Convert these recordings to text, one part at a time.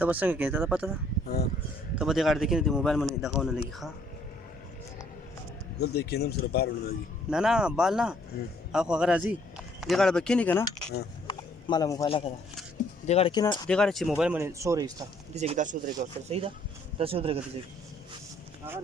तब संग के था पता था हां तब दे गाड़ी देखी मोबाइल में दिखाने लगी खा जब देखिए ना सर बार होने लगी ना बाल ना आखो अगर आजी दे गाड़ी बक्की नहीं करना हां माला मोबाइल करा दे गाड़ी की ना दे गाड़ी ची मोबाइल में सो रही था दिसे की 10 उधर के उससे सही था 10 उधर के दिसे अगर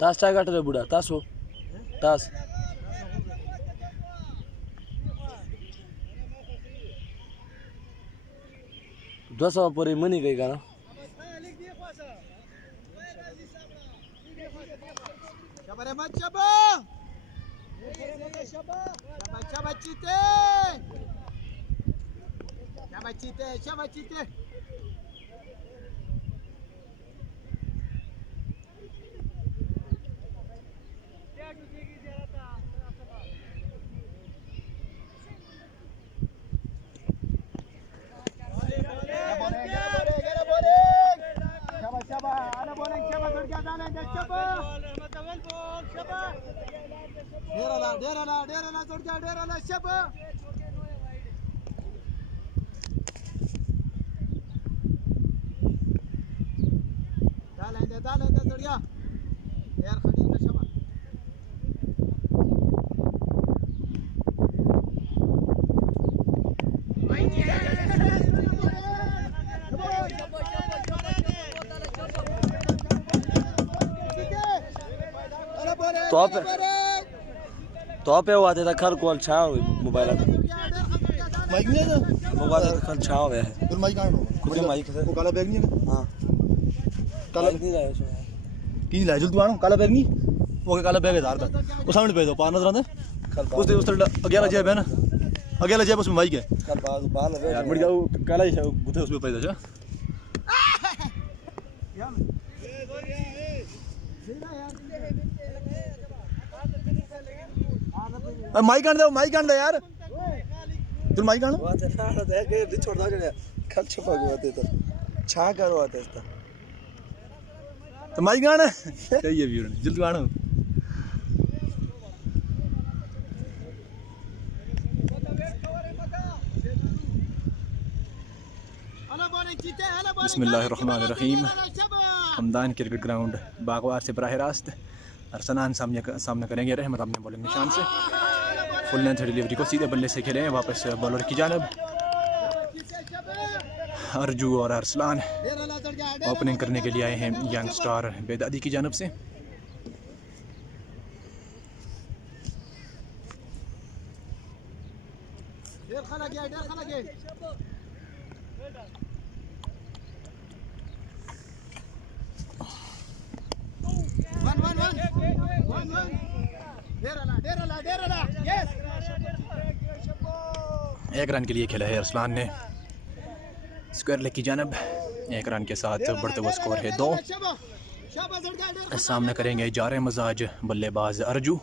तास चाय काट रे बुढ़ा तास हो तास दस पर मनी गई का ना तो पे हुआ था खर कॉल छाव मोबाइल था माइक नहीं है मोबाइल था खर छाव है तो माइक कहां है खुद माइक है वो काला बैग नहीं है हां काला नहीं लाया सो की लाया जल्दी आनो काला बैग नहीं वो काला बैग है धार था वो सामने पे दो पार नजर आंदा उस 11 जेब है ना 11 जेब उसमें माइक है कल बाल यार मर जाओ काला ही गुथे उसमें पैदा जा माइक आन दे यार तू माइक आन बात है ना दे छोड़ दो जने कल छुपा के बात है तो छा करो आते इसका तो माइक आन सही है वीर जल्दी आनो बिस्मिल्लाहिर्रहमानिर्रहीम हमदान क्रिकेट ग्राउंड बागवार से बराह रास्त अरसलान सामने करेंगे रहमत अपने बॉलिंग निशान से फुल लेंथ डिलीवरी को सीधे बल्ले से खेले वापस बॉलर की जानब अर्जू और अरसलान ओपनिंग करने के लिए आए हैं यंग स्टार बेदादी की जानब से एक रन के लिए खेला है अरसलान ने स्क्वायर लेग की जानब एक रन के साथ बढ़ते हुए स्कोर है 2। सामने करेंगे जारे मजाज बल्लेबाज अर्जू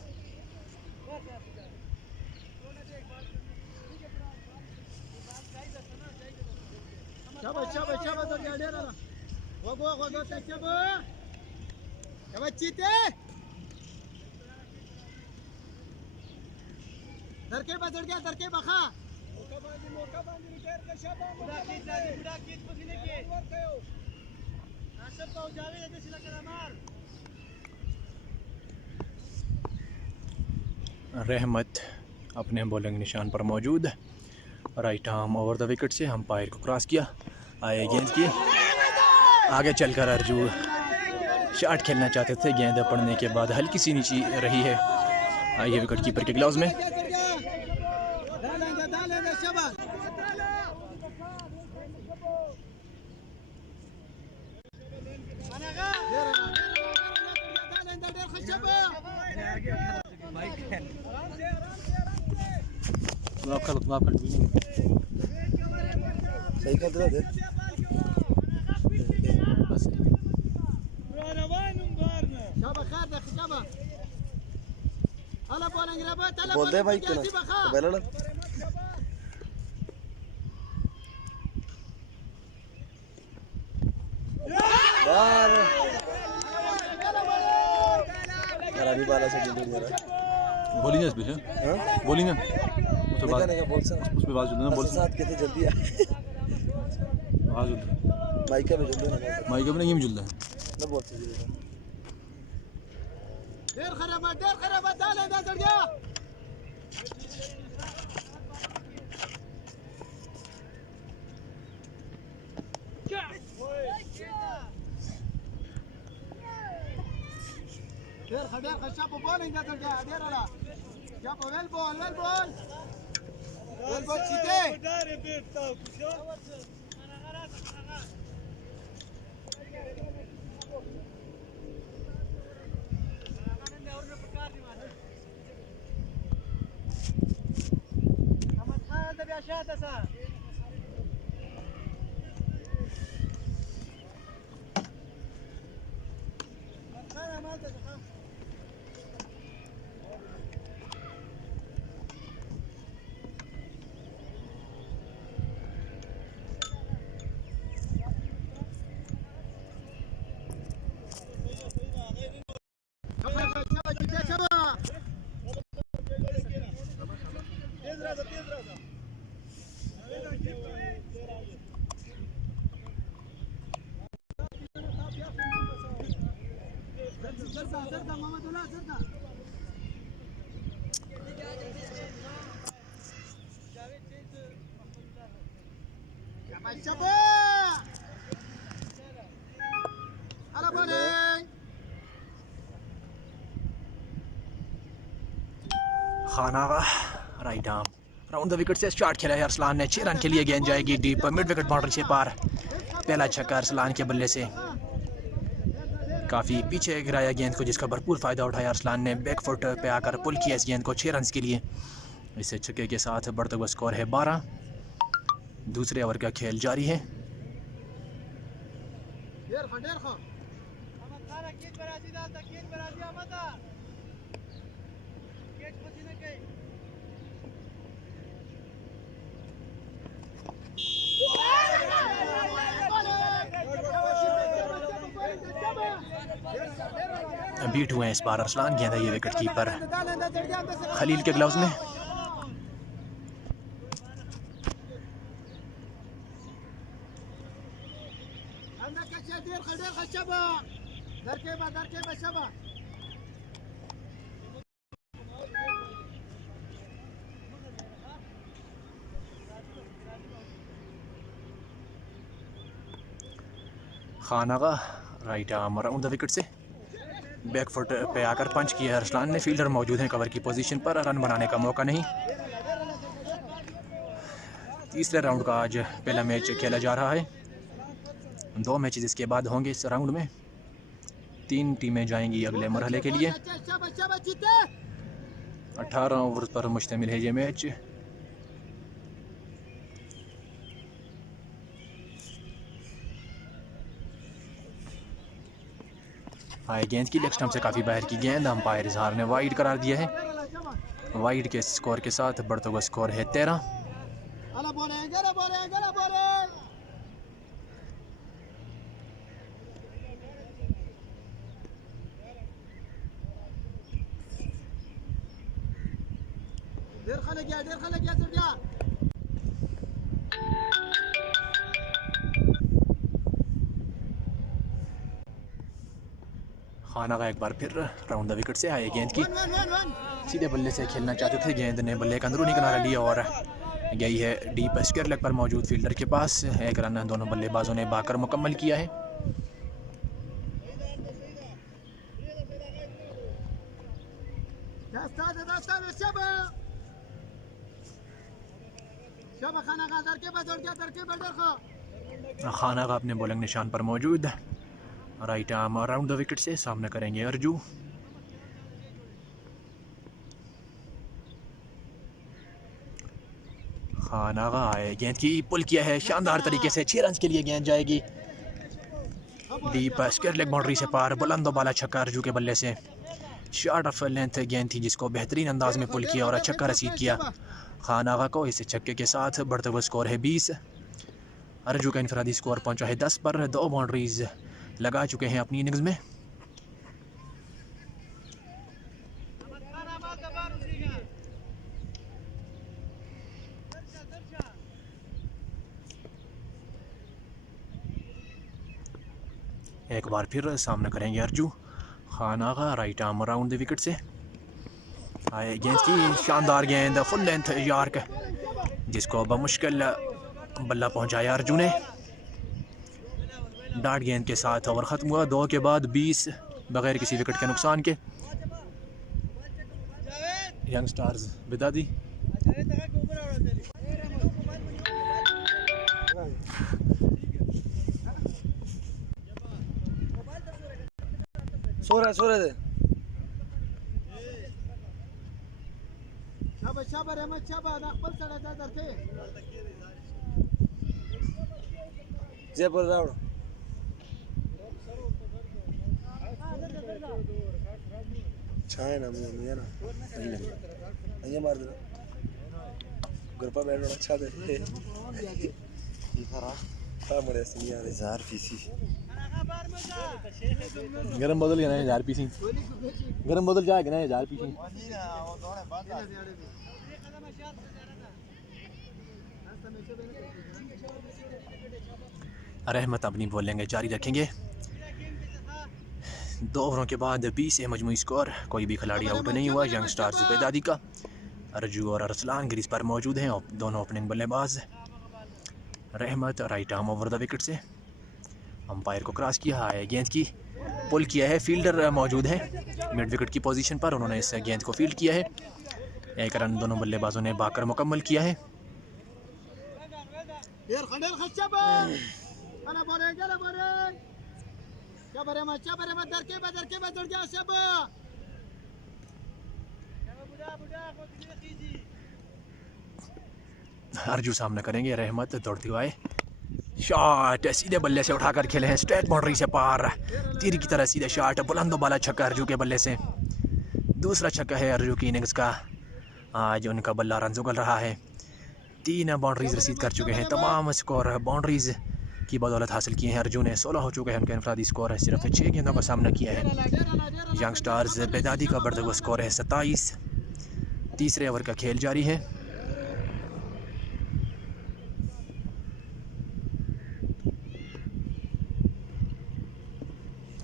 रहमत अपने बॉलिंग निशान पर मौजूद, right arm over the wicket से अंपायर को क्रॉस किया, आए गेंद की आगे चलकर अर्जू शॉट खेलना चाहते थे, गेंद पड़ने के बाद हल्की सी नीची रही है, आइए विकेट कीपर के ग्लव्स में। सही कर दे बोल दे भाई क्या बैलड़ बार यार अभी बाला से दूर जा रहा है बोलिंग है इस बीच, हां बोलिंग है तो बात नहीं बोल सकता उस पे आवाज ना बोल साथ कैसे जल्दी आ आवाज माइक में जल्दी ना माइक में नहीं मिलता ना बोल सकते देर खराब डाले ना चढ़ गया देर खशाpo bowling ना चढ़ गया देर वाला chapo well ball chite खाना right arm round the wicket से शॉट खेला है अरसलान ने, 6 रन के लिए गेंद जाएगी डीप मिड विकेट बाउंड्री से पार, पहला छक्का अरसलान के बल्ले से, काफ़ी पीछे गिराया गेंद को जिसका भरपूर फ़ायदा उठाया अरसलान ने, बैक फुट पे आकर पुल किया इस गेंद को 6 रन के लिए, इस छक्के के साथ बढ़ता हुआ स्कोर है 12, दूसरे ओवर का खेल जारी है। बीट हुए हैं इस बार अरसलान, गेंद है ये विकेट कीपर खलील के ग्लव्स में। खानागा right arm around the wicket से बैक फुट पे आकर पंच किया अरसलान ने, फील्डर मौजूद हैं कवर की पोजीशन पर, रन बनाने का मौका नहीं। तीसरे राउंड का आज पहला मैच खेला जा रहा है, 2 मैचेस इसके बाद होंगे इस राउंड में, 3 टीमें जाएंगी अगले मरहले के लिए। 18 ओवर पर मुश्तमिल है ये मैच। हाई गेंद की लेग स्टंप से काफ़ी बाहर की गेंद, अंपायर इजहार ने वाइड करार दिया है, वाइड के स्कोर के साथ बढ़ता हुआ स्कोर है 13। खान आगा एक बार फिर राउंड द विकेट से आए गेंद की सीधे बल्ले से खेलना चाहते थे, गेंद ने बल्ले का अंदरूनी किनारा लिया और गई है डीप स्क्वायर लेग पर मौजूद फील्डर के पास। एक रन दोनों बल्लेबाजों ने बाकर मुकम्मल किया है। खान आगा अपने बॉलिंग निशान पर मौजूद, right arm around the wicket से सामना करेंगे अर्जू। खान आगा आए, गेंद की पुल किया है शानदार तरीके से, 6 रन के लिए गेंद जाएगी डीप स्क्वायर लेग बाउंड्री से पार। बुलंद बाला छक्का अर्जू के बल्ले से, शॉर्ट ऑफ लेंथ गेंद थी जिसको बेहतरीन अंदाज में पुल किया और छक्का रसीद किया खान आगा को। इस छक्के के साथ बढ़ते हुए स्कोर है 20। अर्जू का इनफरादी स्कोर पहुंचा है 10 पर, 2 बाउंड्रीज लगा चुके हैं अपनी इनिंग्स में। एक बार फिर सामना करेंगे Arzu. Khan Agha right arm around the wicket से आए, गेंद की शानदार गेंद फुल लेंथ यार्क जिसको बमुश्किल बल्ला पहुंचाया अर्जू ने। डाट गेंद के साथ ओवर ख़त्म हुआ, 2 के बाद 20 बगैर किसी विकेट के नुकसान के। यंग स्टार्स बिदादी सो रहा है जयपुर राउंड छाए ना मुझे ना ये मार दे घर पर बैठना अच्छा दे ये खरा मुझे सुनिया 1000 पीसी गरम बदल गया ना 1000 पीसी, गरम बदल जाएगा ना 1000 पीसी। रहमत अपनी बॉलिंग जारी रखेंगे। 2 ओवरों के बाद 20 है मजमूई स्कोर, कोई भी खिलाड़ी आउट नहीं हुआ। यंग स्टार्स बेदादी का अर्जू और अरसलान ग्रीज पर मौजूद हैं, दोनों ओपनिंग बल्लेबाज। रहमत right arm over the wicket से अंपायर को क्रॉस किया है, गेंद की पुल किया है, फील्डर मौजूद है मिड विकेट की पोजीशन पर, उन्होंने इस गेंद को फील्ड किया है। 1 रन दोनों बल्लेबाजों ने बाकर मुकम्मल किया है। अर्जू सामना करेंगे, रहमत दौड़ते हुए शॉट सीधे बल्ले से उठाकर खेले हैं, स्ट्रेट बाउंड्री से पार, तीर की तरह सीधे शॉट, बुलंद बाला छक्का अर्जू के बल्ले से। दूसरा छक्का है अर्जू की इनिंग्स का, आज उनका बल्ला रन उगल रहा है। 3 बाउंड्रीज रसीद कर चुके हैं, तमाम स्कोर बाउंड्रीज की बदौलत हासिल किए हैं अर्जू ने। 16 हो चुके हैं उनका इनफरादी स्कोर है, सिर्फ 6 गेंदों का सामना किया है। यंग स्टार्स बेदादी का बढ़ते हुआ स्कोर है 27। तीसरे ओवर का खेल जारी है।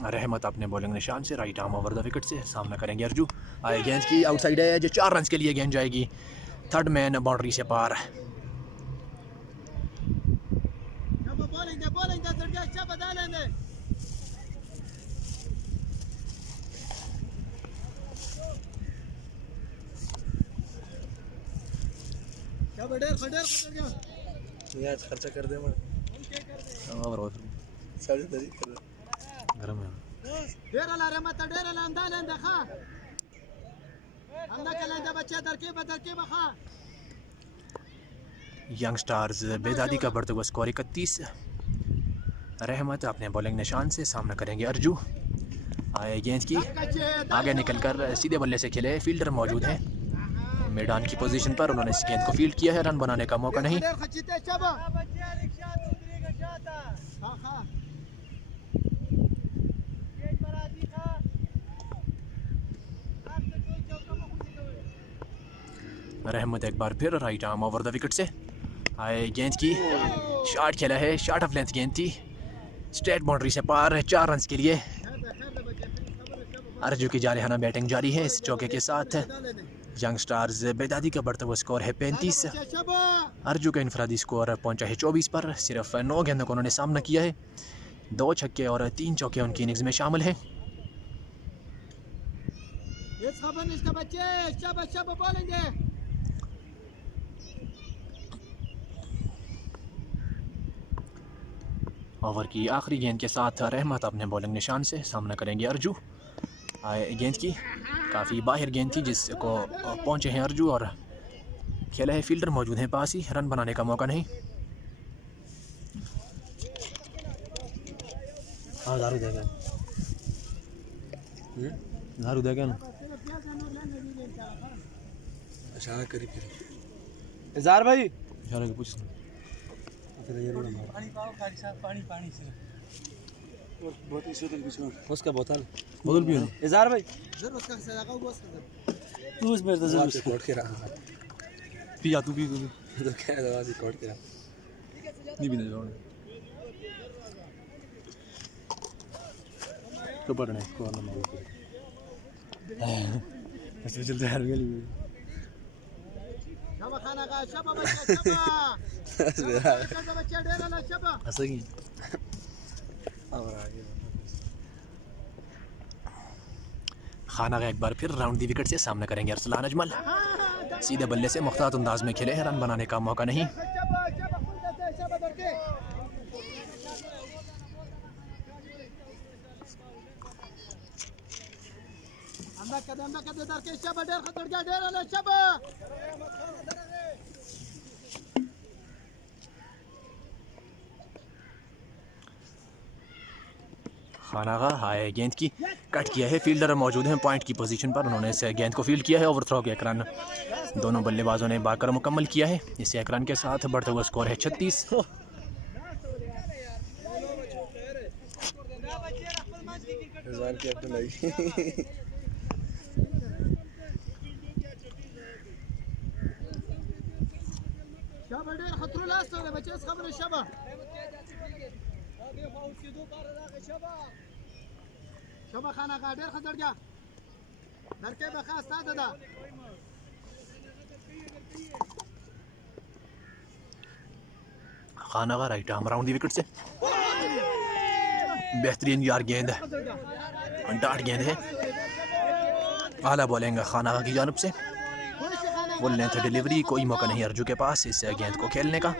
रहमत अपने बॉलिंग निशान से right arm over the wicket से सामना करेंगे अर्जू। आए, गेंद की आउटसाइड है जो 4 रन के लिए गेंद जाएगी, थर्ड मैन बाउंड्री से पार। खर्चा कर दे गरम है। यंग स्टार्स बेदादी का बढ़ते हुआ स्कोर 31। रहमत अपने बॉलिंग निशान से सामना करेंगे अर्जू। आए, गेंद की आगे निकलकर सीधे बल्ले से खेले, फील्डर मौजूद है मैदान की पोजीशन पर, उन्होंने इस गेंद को फील्ड किया है, रन बनाने का मौका नहीं। रहमत एक बार फिर right arm over the wicket से आए, गेंद की शॉट खेला है, शॉट ऑफ लेंथ गेंद थी, स्ट्रेट बाउंड्री से पार, 4 रन के लिए। अर्जू की जारहाना बैटिंग जारी है। इस चौके के साथ यंग स्टार्स बेदादी का बढ़ता हुआ स्कोर है 35। अर्जू का इनफरादी स्कोर पहुंचा है 24 पर। सिर्फ 9 गेंदों को उन्होंने सामना किया है। 2 छक्के और 3 चौके उनकी इनिंग्स में शामिल हैं। ओवर की आखिरी गेंद के साथ रहमत अपने बॉलिंग निशान से सामना करेंगे अर्जू। गेंद की काफ़ी बाहर गेंद थी जिसको पहुंचे हैं अर्जू और खेला है फील्डर मौजूद हैं पास ही। रन बनाने का मौका नहीं। हाँ दारू देगा दारू देगा ना इशारा करी फिर इजार भाई इशारा के पूछ पानी से बहुत इशू तक पीछे उसका बोतल बोतल भी इजार भाई तू उसमें तो जरूर रिकॉर्ड के रहा पिया तू भी तो क्या दवा रिकॉर्ड के रहा नहीं भी नहीं जाओ तो पढ़ने को ना मालूम ऐसे चलते हैं रियल शबा खाना का शबा बच्चा डेरा ना शबा हंसेगी। और आगे खाना का एक बार फिर राउंड दी विकेट से सामना करेंगे अरसलान अजमल। सीधे बल्ले से मुख्तात अंदाज में खेले हैं। रन बनाने का मौका नहीं। खानागा हाय गेंद की कट किया है। फील्डर मौजूद हैं पॉइंट की पोजीशन पर। उन्होंने इस गेंद को फील्ड किया है। ओवर थ्रो के एक रन दोनों बल्लेबाजों ने बाकर मुकम्मल किया है। इस एक रन के साथ बढ़ता हुआ स्कोर है 36। शबा खाना का डेर खतर जा लड़के बखास था दादा खाना का right arm round the wicket से बेहतरीन यार गेंद है। डार्ट गेंद है। आला बॉलिंग खाना की जानब से। Full length delivery. कोई मौका नहीं अर्जू के पास इस गेंद को खेलने का।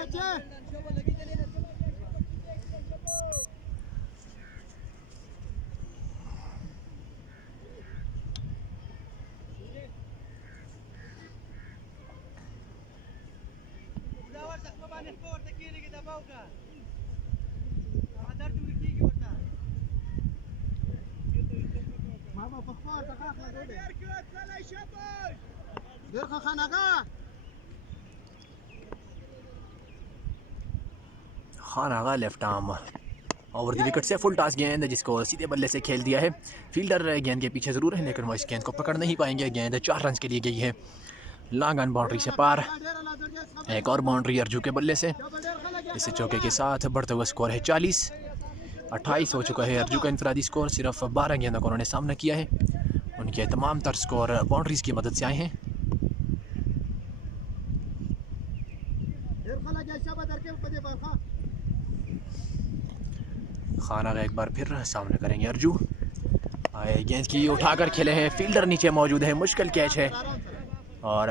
खानागा left arm over the wicket से फुल टॉस गेंद जिसको सीधे बल्ले से खेल दिया है। फील्डर गेंद के पीछे ज़रूर है लेकिन वो इस गेंद को पकड़ नहीं पाएंगे। गेंद 4 रन के लिए गई है। लॉन्ग ऑन बाउंड्री से पार। एक और बाउंड्री अर्जू के बल्ले से। इस चौके के साथ बढ़ता हुआ स्कोर है 40। 28 हो चुका है अर्जू का इनफरादी स्कोर। सिर्फ 12 गेंदों को उन्होंने सामना किया है। उनके तमाम तर स्कोर बाउंड्रीज की मदद से आए हैं। खाना का एक बार फिर सामने करेंगे अर्जू। आए गेंद की उठाकर खेले हैं। फील्डर नीचे मौजूद है। मुश्किल कैच है और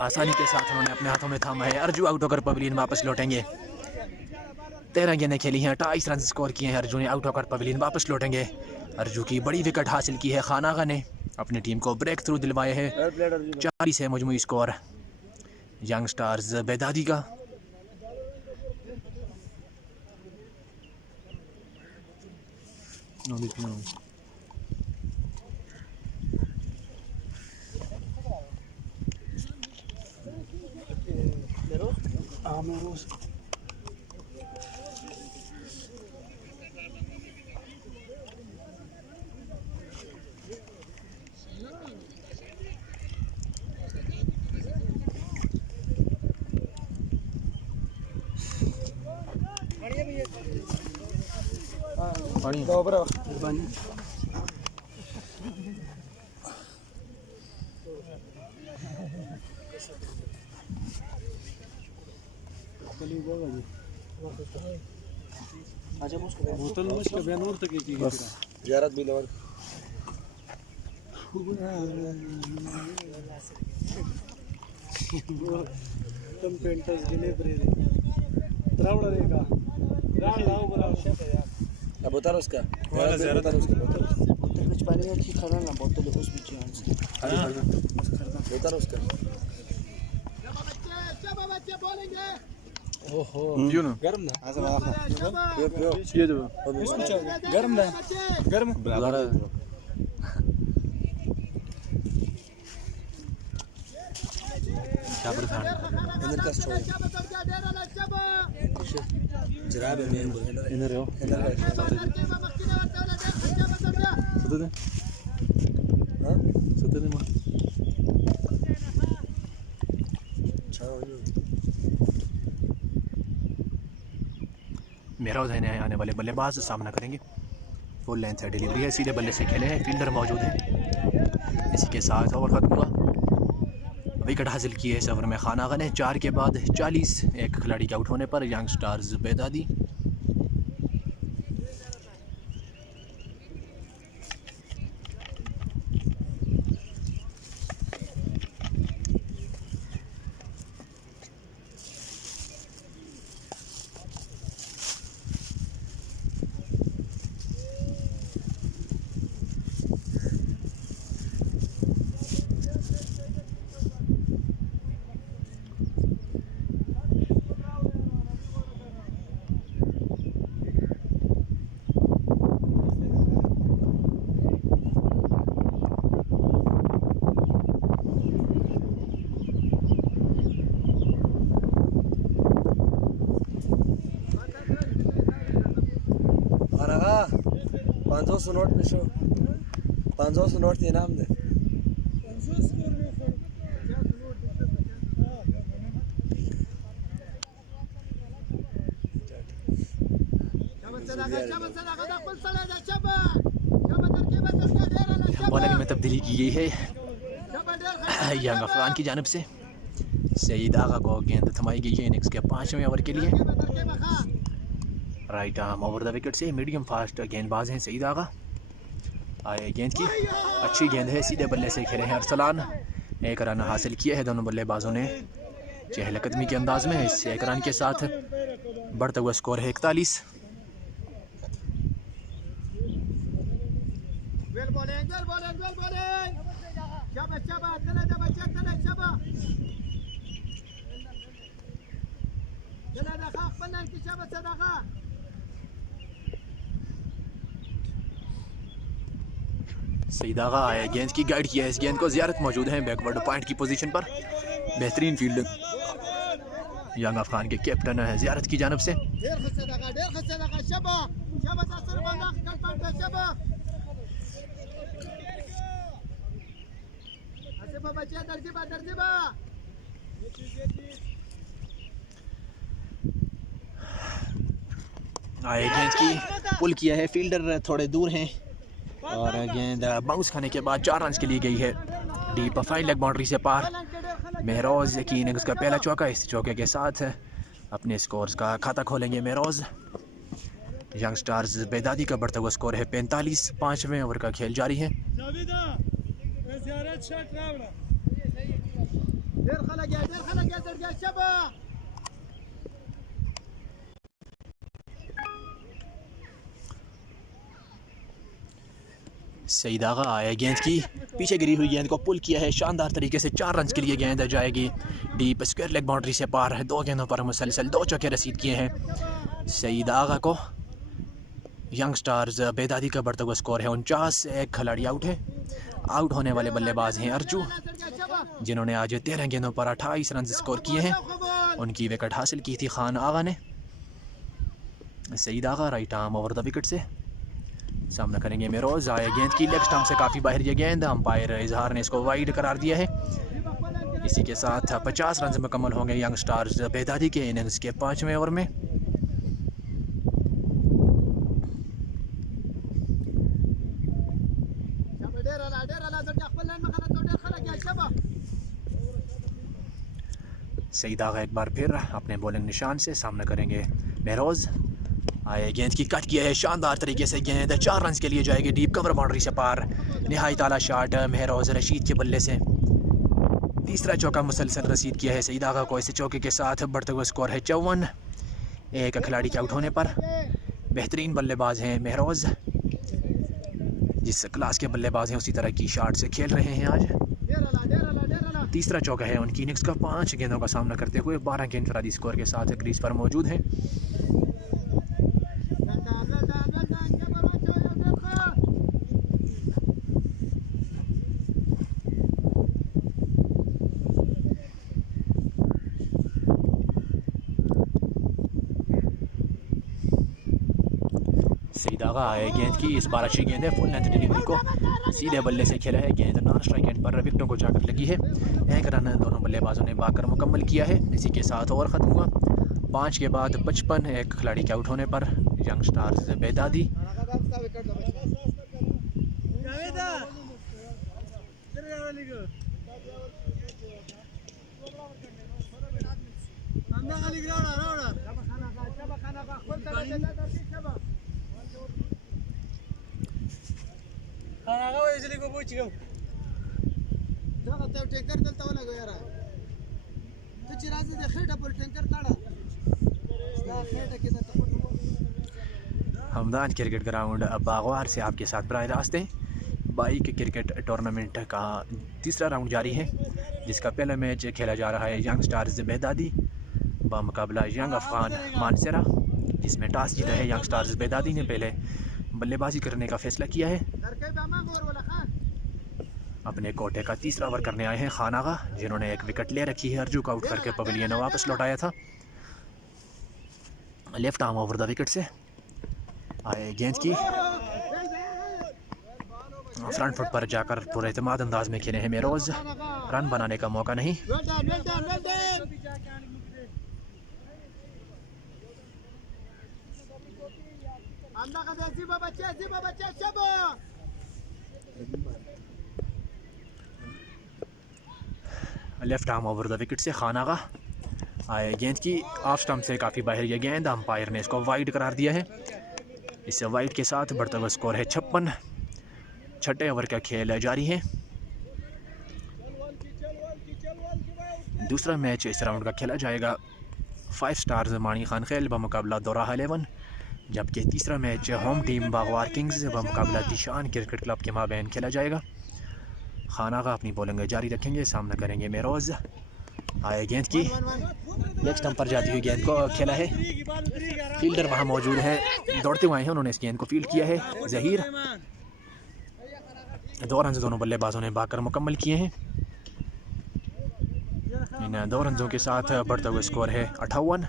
आसानी के साथ उन्होंने अपने हाथों में थामा है। अर्जू आउट होकर पवेलियन वापस लौटेंगे। 13 गेंदें खेली हैं। 28 रन स्कोर किए हैं। अर्जू ने आउट होकर पवेलियन वापस लौटेंगे। अर्जू की बड़ी विकेट हासिल की है खानागा ने। अपनी टीम को ब्रेक थ्रू दिलवाए हैं। 40 है मजमूई स्कोर यंग स्टार्स बेदादी का। अच्छा उसको बोतल मुश्किल बयान और तक की बस ज़ियारत भी लवर तुम पेंटर्स गिने ब्रेड त्रावड़ा रहेगा राव राव बरा शेफ है यार अब उतार उसका वाला ज़ियारत बोतल में पानी अच्छी खाना ना बोतल उस बीच में से उतार उसका ओहो क्यों ना गर्म ना पियो ये जो गर्म ना गर्म क्या बता इधर का छोड़ जराब है मैं इधर हो इधर का सुते दे हाँ सुते दे मां मेरा उधर आने वाले बल्लेबाज सामना करेंगे। फुल लेंथ से डिलीवरी है, सीधे बल्ले से खेले हैं, फील्डर मौजूद है। इसी के साथ ओवर खत्म हुआ। विकेट हासिल किए इस ओवर में खान आगा ने 4 के बाद 40 एक खिलाड़ी के आउट होने पर यंग स्टार्स बेदादी। Anaga 500 नोट में शो 500 नोट के नाम दे बॉलिंग में तब्दीली की गई है यंग अफगान की जानिब से। सईद आगा को गेंद थमाई गई है इनिंग्स के 5वें ओवर के लिए। Right arm over the wicket से मीडियम फास्ट गेंदबाज हैं सईद आगा। आए गेंद की अच्छी गेंद है, सीधे बल्ले से खेले हैं अरसलान। 1 रन हासिल किया है दोनों बल्लेबाजों ने चहलकदमी के अंदाज में। इस 1 रन के साथ बढ़ता हुआ स्कोर है 41। सईद आगा आए गेंद की गाइड किया है इस गेंद को। ज़ियारत मौजूद है बैकवर्ड पॉइंट की पोजीशन पर। बेहतरीन फील्ड यंग अफगान के कैप्टन है ज़ियारत की जानिब से। आए गेंद की पुल किया है, फील्डर थोड़े दूर हैं और गेंद बाउंस खाने के बाद 4 रन के लिए गई है डीप फाइन लेग बाउंड्री से पार। महरोज की इनिंग्स का पहला चौका, इस चौके के साथ अपने स्कोर्स का खाता खोलेंगे महरोज। यंग स्टार्स बेदादी का बढ़ता हुआ स्कोर है 45। 5वें ओवर का खेल जारी है। सईद आगा आया गेंद की पीछे गिरी हुई गेंद को पुल किया है शानदार तरीके से। 4 रन के लिए गेंद जाएगी डीप स्क्वायर लेग बाउंड्री से पार है। 2 गेंदों पर मुसलसल 2 चौके रसीद किए हैं सईद आगा को। यंग स्टार्स बेदादी का बढ़ता हुआ स्कोर है 49। एक खिलाड़ी आउट है। आउट होने वाले बल्लेबाज हैं अर्जू, जिन्होंने आज 13 गेंदों पर 28 रन स्कोर किए हैं। उनकी विकेट हासिल की थी खान आगा ने। Saeed Agha right arm over the wicket से सामना करेंगे महरोज। आया गेंद की लेग स्टंप से काफ़ी बाहर ये गेंद। अंपायर इजहार ने इसको वाइड करार दिया है। इसी के साथ 50 रन मुकम्मल होंगे यंग स्टार्स बेदादी के इनिंग्स के 5वें ओवर में। सईद आगा एक बार फिर अपने बॉलिंग निशान से सामना करेंगे महरोज़। आए गेंद की कट किया है शानदार तरीके से, गेंद 4 रन के लिए जाएगी डीप कवर बाउंड्री से पार। नहायत आला शॉट महरोज़ रशीद के बल्ले से, तीसरा चौका मुसलसल रसीद किया है सईद आगा को। इस चौके के साथ बढ़ते हुए स्कोर है 54। एक खिलाड़ी के आउट होने पर बेहतरीन बल्लेबाज हैं महरोज़, जिस क्लास के बल्लेबाज हैं उसी तरह की शॉट से खेल रहे हैं आज। तीसरा चौका है उनकी इनिंग्स का, 5 गेंदों का सामना करते हुए 12 के इनफरादी स्कोर के साथ क्रीज पर मौजूद हैं। सईद आगा आए गेंद की, इस बार अच्छी गेंद है, फुल लेंथ डिलीवरी को सीधे बल्ले से खेला है, गेंद नॉन स्ट्राइक एंड पर विकेटों को जाकर लगी है। 1 रन दोनों बल्लेबाजों ने बाकर मुकम्मल किया है। इसी के साथ ओवर ख़त्म हुआ 5 के बाद 55। एक खिलाड़ी के आउट होने पर यंग स्टार्स बेदादी। हमदान क्रिकेट ग्राउंड बागवार से आपके साथ बराह रास्त हैं। बाइक क्रिकेट टूर्नामेंट का तीसरा राउंड जारी है, जिसका पहला मैच खेला जा रहा है यंग स्टार्स बेदादी बामुकाबला यंग अफगान मानसरा, जिसमें टॉस जीता है यंग स्टार्स बेदादी ने पहले बल्लेबाजी करने का फैसला किया है। अपने कोटे का तीसरा ओवर करने आए हैं खान आगा, जिन्होंने एक विकेट ले रखी है। अर्जू को आउट करके पवेलियन वापस लौटाया था। Left arm over the wicket से आए गेंद की, फ्रंट फुट पर जाकर पूरे एतमाद अंदाज में खेले हैं महरोज़। रन बनाने का मौका नहीं। Left arm over the wicket से खान आगा आए गेंद की, ऑफ स्टंप से काफ़ी बाहर यह गेंद, अंपायर ने इसको वाइड करार दिया है। इस वाइड के साथ बढ़ता हुआ स्कोर है 56। छठे ओवर का खेल जारी है। दूसरा मैच इस राउंड का खेला जाएगा 5 स्टार्स मानी खान खेल बमुकाबला दोराहा 11, जबकि तीसरा match home team Bagwar Kings बमुकाबला दिशान cricket club के माबैन खेला जाएगा। खान आगा अपनी बॉलिंग जारी रखेंगे, सामना करेंगे महरोज़। आए गेंद की, लेग स्टंप पर जाती हुई गेंद को खेला है, फील्डर वहां मौजूद है, दौड़ते हुए आए हैं, उन्होंने इस गेंद को फील्ड किया है ज़हीर। 2 रन दोनों बल्लेबाजों ने बाकर मुकम्मल किए हैं। इन 2 रनों के साथ बढ़ता हुआ स्कोर है 58।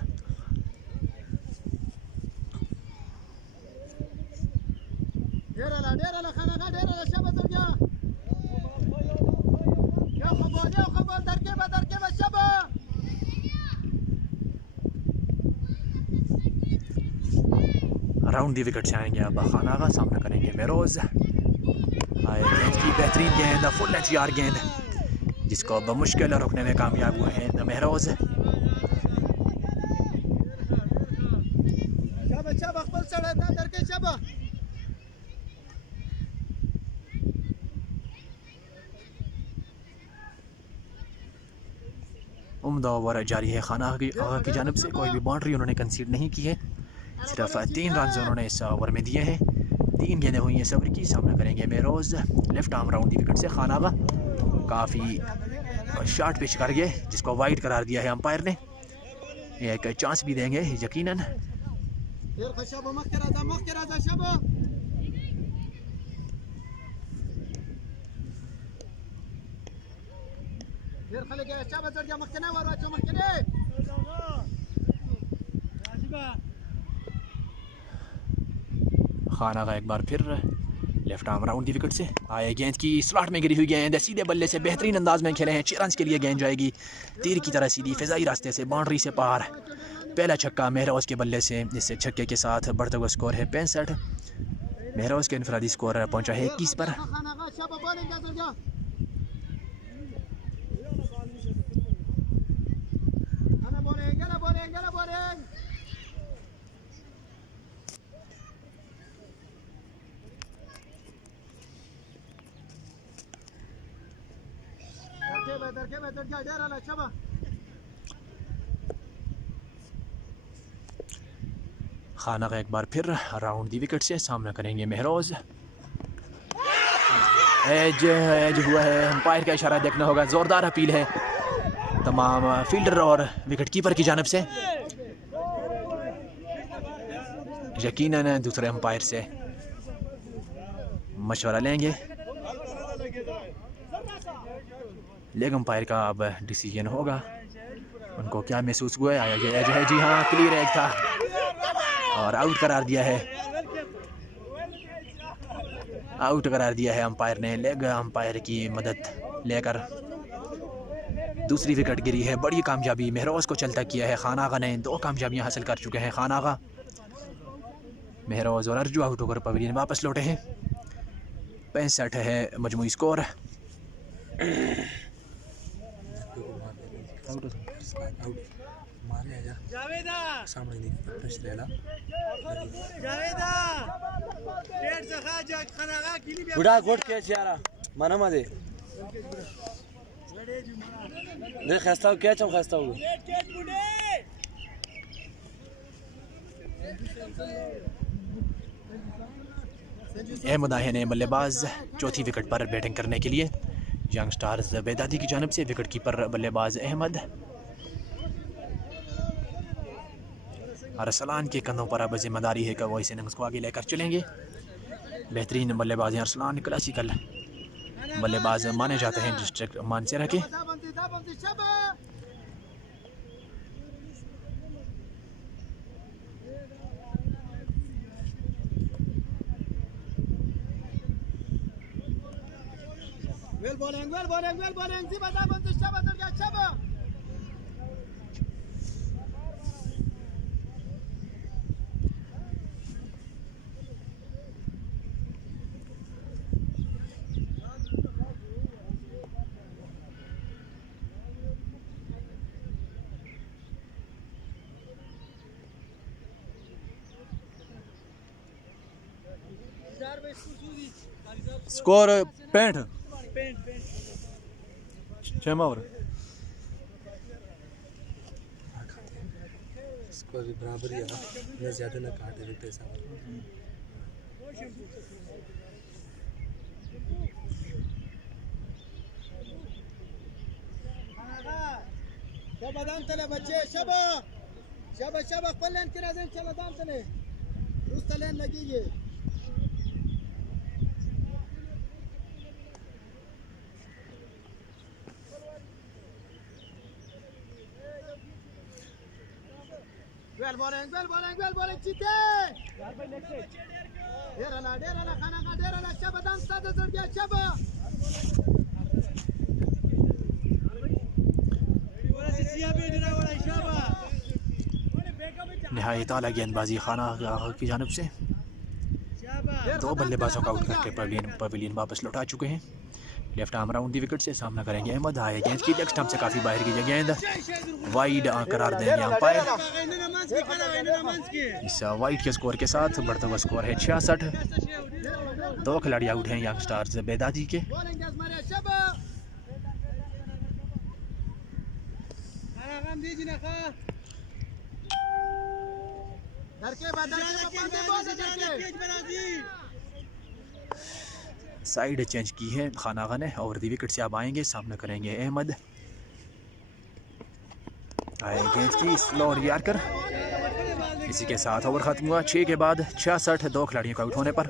राउंड दी विकेट से आएंगे अब खान आगा, सामना करेंगे महरोज़। आए गेंद की बेहतरीन गेंद, फुल लेंथ यार गेंद, जिसको बमुश्किल रोकने में कामयाब हुए हैं महरोज़। उम्दा ओवर जारी है खान आगा की जानिब से, कोई भी बाउंड्री उन्होंने कंसीड नहीं की है, सिर्फ 3 रन उन्होंने इस ओवर में दिए हैं। 3 गेंदें हुई हैं सबर की, सामना करेंगे Mehroz. Left arm round the wicket से खान आगा काफ़ी शॉट पिच कर गए, जिसको वाइड करार दिया है अंपायर ने। एक चांस भी देंगे यकीनन। खान आगा एक बार फिर left arm round the wicket से आए गेंद की, स्लॉट में गिरी हुई गेंद सीधे बल्ले से बेहतरीन अंदाज में खेले हैं। 6 रन के लिए गेंद जाएगी तीर की तरह सीधी फिजाई रास्ते से बाउंड्री से पार। पहला छक्का महरोज़ के बल्ले से, जिससे छक्के के साथ बढ़ता हुआ स्कोर है 65। महरोज़ के इनफरादी स्कोर पहुंचा है 21 पर। खाना का एक बार फिर राउंड दी विकेट से सामना करेंगे महरोज। एज हुआ है, अंपायर का इशारा देखना होगा। ज़ोरदार अपील है तमाम फील्डर और विकेट कीपर की जानिब से। यकीनन दूसरे अंपायर से मशवरा लेंगे। लेग अंपायर का अब डिसीजन होगा, उनको क्या महसूस हुआ है। आया ये एज है, जी हाँ क्लियर एज था और आउट करार दिया है। आउट करार दिया है अंपायर ने। लेग अंपायर की मदद लेकर दूसरी विकेट गिरी है। बड़ी कामयाबी महरोज को चलता किया है। खान आगा ने 2 कामयाबियां हासिल कर चुके हैं। खान आगा, महरोज और अर्जू आउट होकर पवेलियन वापस लौटे हैं। 65 है मजमूई स्कोर। बुढ़ा गोट के यारा माना मदे देख खस्ता क्या चम खस्ता हो अहमद आहे ने बल्लेबाज चौथी विकेट पर बैटिंग करने के लिए। यंग स्टार्स बेदादी की जानिब से विकेट कीपर बल्लेबाज अहमद। अरसलान के कंधों पर अब जिम्मेदारी है कि वो इस इनिंग्स को आगे लेकर चलेंगे। बेहतरीन बल्लेबाज हैं अरसलान, क्लासिकल बल्लेबाज माने जाते हैं डिस्ट्रिक्ट मानसरा के। Score 65 6 over. स्कोर भी बराबर ही है ना, ज्यादा ना काटे भी पैसा। शबा दाम तले बच्चे, शबा शबा शबा पल्लेन के राजन चला दाम तले उस तलेन लगी ये। वेल बॉलिंग चीते डेराला खाना का डेराला शबा दाम सादा जोड़ दिया शबा। नहायत आला गेंदबाजी खाना की जानिब से। 2 बल्लेबाजों का आउट करके पवेलियन वापस लौटा चुके हैं। Left arm round the wicket से सामना करेंगे अहमद। आए गेंद की लेग स्टंप से काफ़ी बाहर की गेंद, वाइड करार देंगे अंपायर। इस वाइड के स्कोर के साथ बढ़ता हुआ स्कोर है 66। 2 खिलाड़ी आउट हैं यंग स्टार्स बेदादी के। साइड चेंज की है खान आगा ने और दी विकेट से अब आएंगे, सामना करेंगे अहमद। आए गेंद की स्लो यार कर। इसी के साथ ओवर खत्म हुआ 6 के बाद 66। 2 खिलाड़ियों का आउट होने पर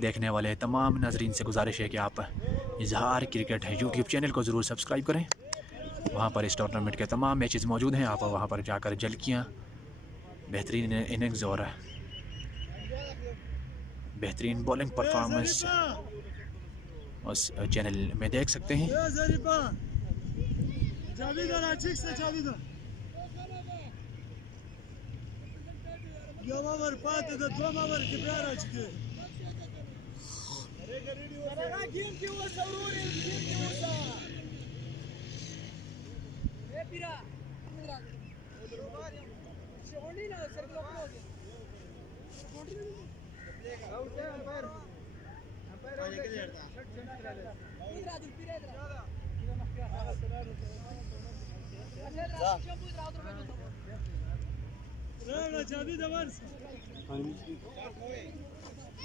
देखने वाले तमाम नाजरीन से गुजारिश है कि आप इजहार क्रिकेट यूट्यूब चैनल को ज़रूर सब्सक्राइब करें। वहाँ पर इस टूर्नामेंट के तमाम मैचेस मौजूद हैं। आप वहाँ पर जाकर झलकियाँ, बेहतरीन इनिंग्स और बेहतरीन बॉलिंग परफॉर्मेंस उस चैनल में देख सकते हैं।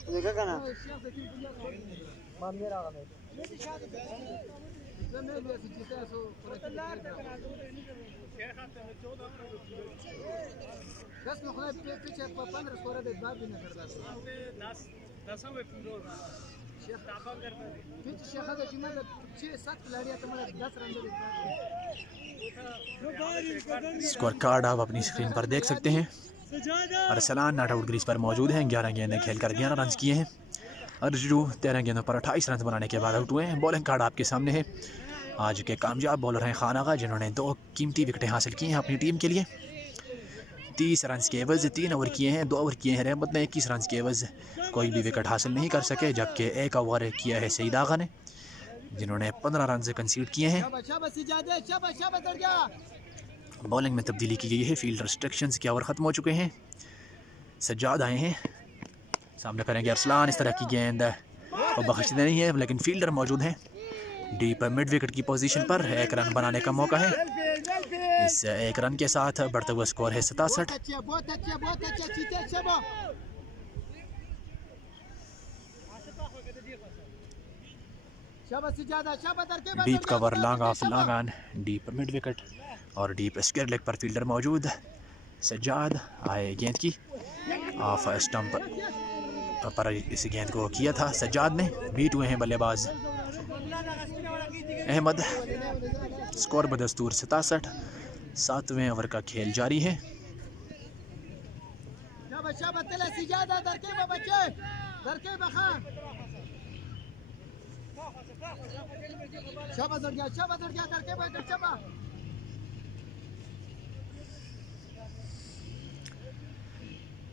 देखा का ना स्कोर कार्ड आप अपनी स्क्रीन पर देख सकते हैं। अरसलान नॉट आउट क्रीज पर मौजूद हैं। 11 गेंदें खेलकर 11 रन किए हैं। अर्जू 13 गेंदों पर 28 रन बनाने के बाद आउट हुए हैं। बॉलिंग कार्ड आपके सामने है। आज के कामयाब बॉलर हैं खान आगा, जिन्होंने 2 कीमती विकेटें हासिल की हैं अपनी टीम के लिए। 30 रन के एवज 3 ओवर किए हैं। 2 ओवर किए हैं रहमत ने। 21 रन के एवज कोई भी विकेट हासिल नहीं कर सके, जबकि 1 ओवर किया है सईद आगा ने, जिन्होंने 15 रन से कंसीड किए हैं। बॉलिंग में तब्दीली की गई है। फील्ड रिस्ट्रिक्शंस के ओवर ख़त्म हो चुके हैं। सज्जाद आए हैं, सामने करेंगे अरसलान। इस तरह की गेंद और बख्शते नहीं है, लेकिन फील्डर मौजूद हैं डीप मिड विकेट की पोजीशन पर। 1 रन बनाने का मौका है। इस 1 रन के साथ बढ़ता हुआ स्कोर है 67। Deep cover, long off, long on, deep mid wicket और डीप स्क्वायर लेग पर फील्डर मौजूद। सज्जाद आए गेंद की ऑफ स्टंप पर इस गेंद को किया था सज्जाद ने। बीट हुए हैं बल्लेबाज अहमद। स्कोर बदस्तूर 67। 7वें ओवर का खेल जारी है।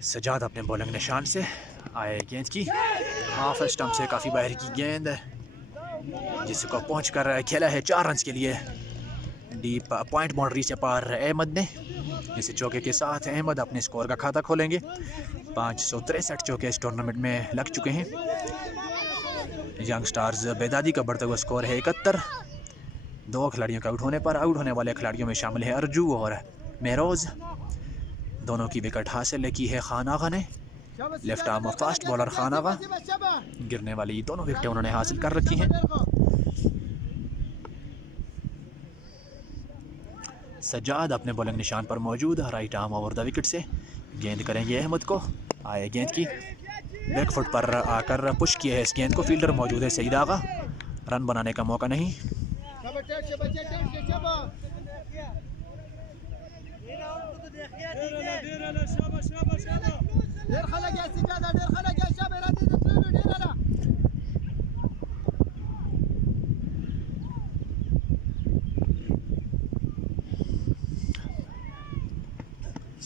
सज्जाद अपने बॉलिंग निशान से आए गेंद की ऑफ स्टंप से काफ़ी बाहर की गेंद, जिसको पहुंचकर खेला है 4 रन के लिए डीप पॉइंट बाउंड्री से पार अहमद ने। इस चौके के साथ अहमद अपने स्कोर का खाता खोलेंगे। 563 चौके इस टूर्नामेंट में लग चुके हैं। यंग स्टार्स बेदादी का बढ़ता हुआ स्कोर है 71। 2 खिलाड़ियों के आउट होने पर आउट होने वाले खिलाड़ियों में शामिल है अर्जू और महरोज। दोनों की विकेट हासिल की है खान आगा ने। Left arm fast bowler Khan Agha, गिरने वाली दोनों विकेटें उन्होंने हासिल कर रखी हैं। सज्जाद अपने बॉलिंग निशान पर मौजूद। Right arm over the wicket से गेंद करेंगे अहमद को। आए गेंद की बैक फुट पर आकर पुश किया है इस गेंद को। फील्डर मौजूद है सईद आगा। रन बनाने का मौका नहीं।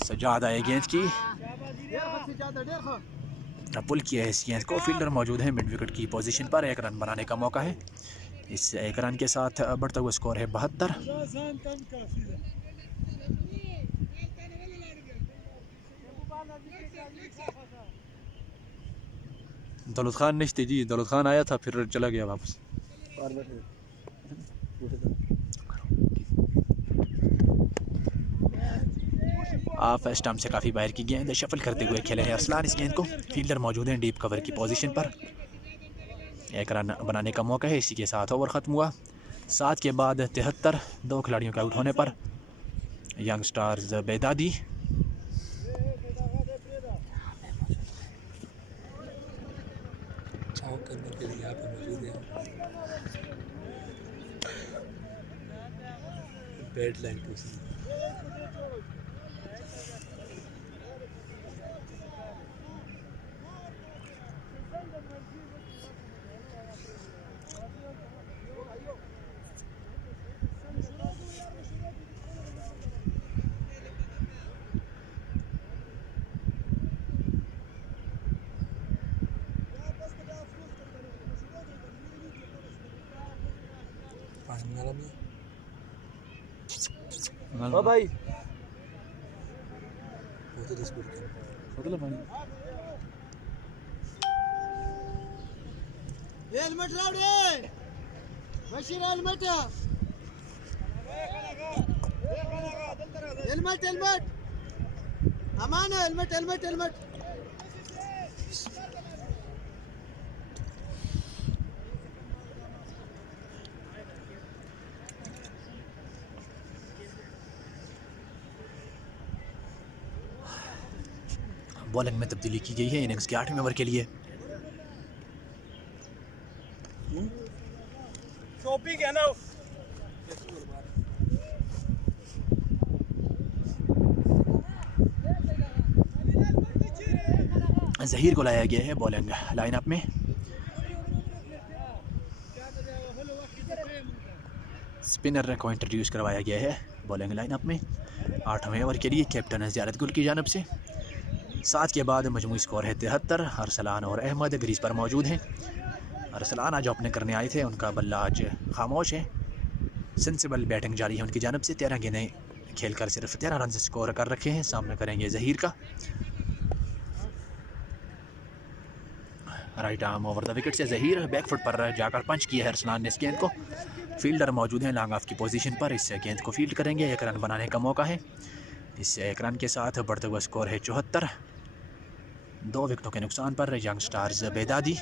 सज्जाद आए गेंद की, पुल किया है इस गेंद को। फील्डर मौजूद है मिड विकेट की पोजीशन पर। 1 रन बनाने का मौका है। इस 1 रन के साथ बढ़ता हुआ स्कोर है 72। दौलत खान नहीं थी जी, दौलत खान आया था फिर चला गया वापस। ऑफ स्टंप से काफ़ी बाहर की गेंद शफल करते हुए खेले हैं अरसलान इस गेंद को। फील्डर मौजूद हैं डीप कवर की पोजीशन पर। 1 रन बनाने का मौका है। इसी के साथ ओवर ख़त्म हुआ। 7 के बाद 73। 2 खिलाड़ियों के आउट होने पर यंग स्टार्स बेदादी करने के लिए यहाँ पर मौजूद है। Bad line position. कहाँ से मंगा लिया ओ भाई वो तो 10 रुपये मतलब भाई हेलमेट लाव रे बशीर हेलमेट हेलमेट हेलमेट अमान हेलमेट हेलमेट हेलमेट बॉलिंग में तब्दीली की गई है इनिंग्स के 8वें ओवर के लिए। ज़हीर को लाया गया है बॉलिंग लाइनअप में। स्पिनर को इंट्रोड्यूस करवाया गया है बॉलिंग लाइनअप में 8वें ओवर के लिए कैप्टन ज़ियारत गुल की जानिब से। 7 के बाद मजमूई स्कोर है 73। अरसलान और अहमद क्रीज पर मौजूद हैं। अरसलान आज ओपनिंग करने आए थे, उनका बल्ला आज खामोश है। सेंसिबल बैटिंग जारी है उनकी जानिब से। 13 गेंदें खेलकर सिर्फ 13 रन स्कोर कर रखे हैं। सामना करेंगे ज़हीर का। Right arm over the wicket से ज़हीर बैकफुट पर जाकर पंच किया है अरसलान ने इस गेंद को। फील्डर मौजूद हैं लॉन्ग ऑफ की पोजीशन पर। इस गेंद को फील्ड करेंगे, 1 रन बनाने का मौका है। इस 1 रन के साथ बढ़ते हुआ स्कोर है 74। 2 विकेटों के नुकसान पर यंग स्टार्स बेदादी।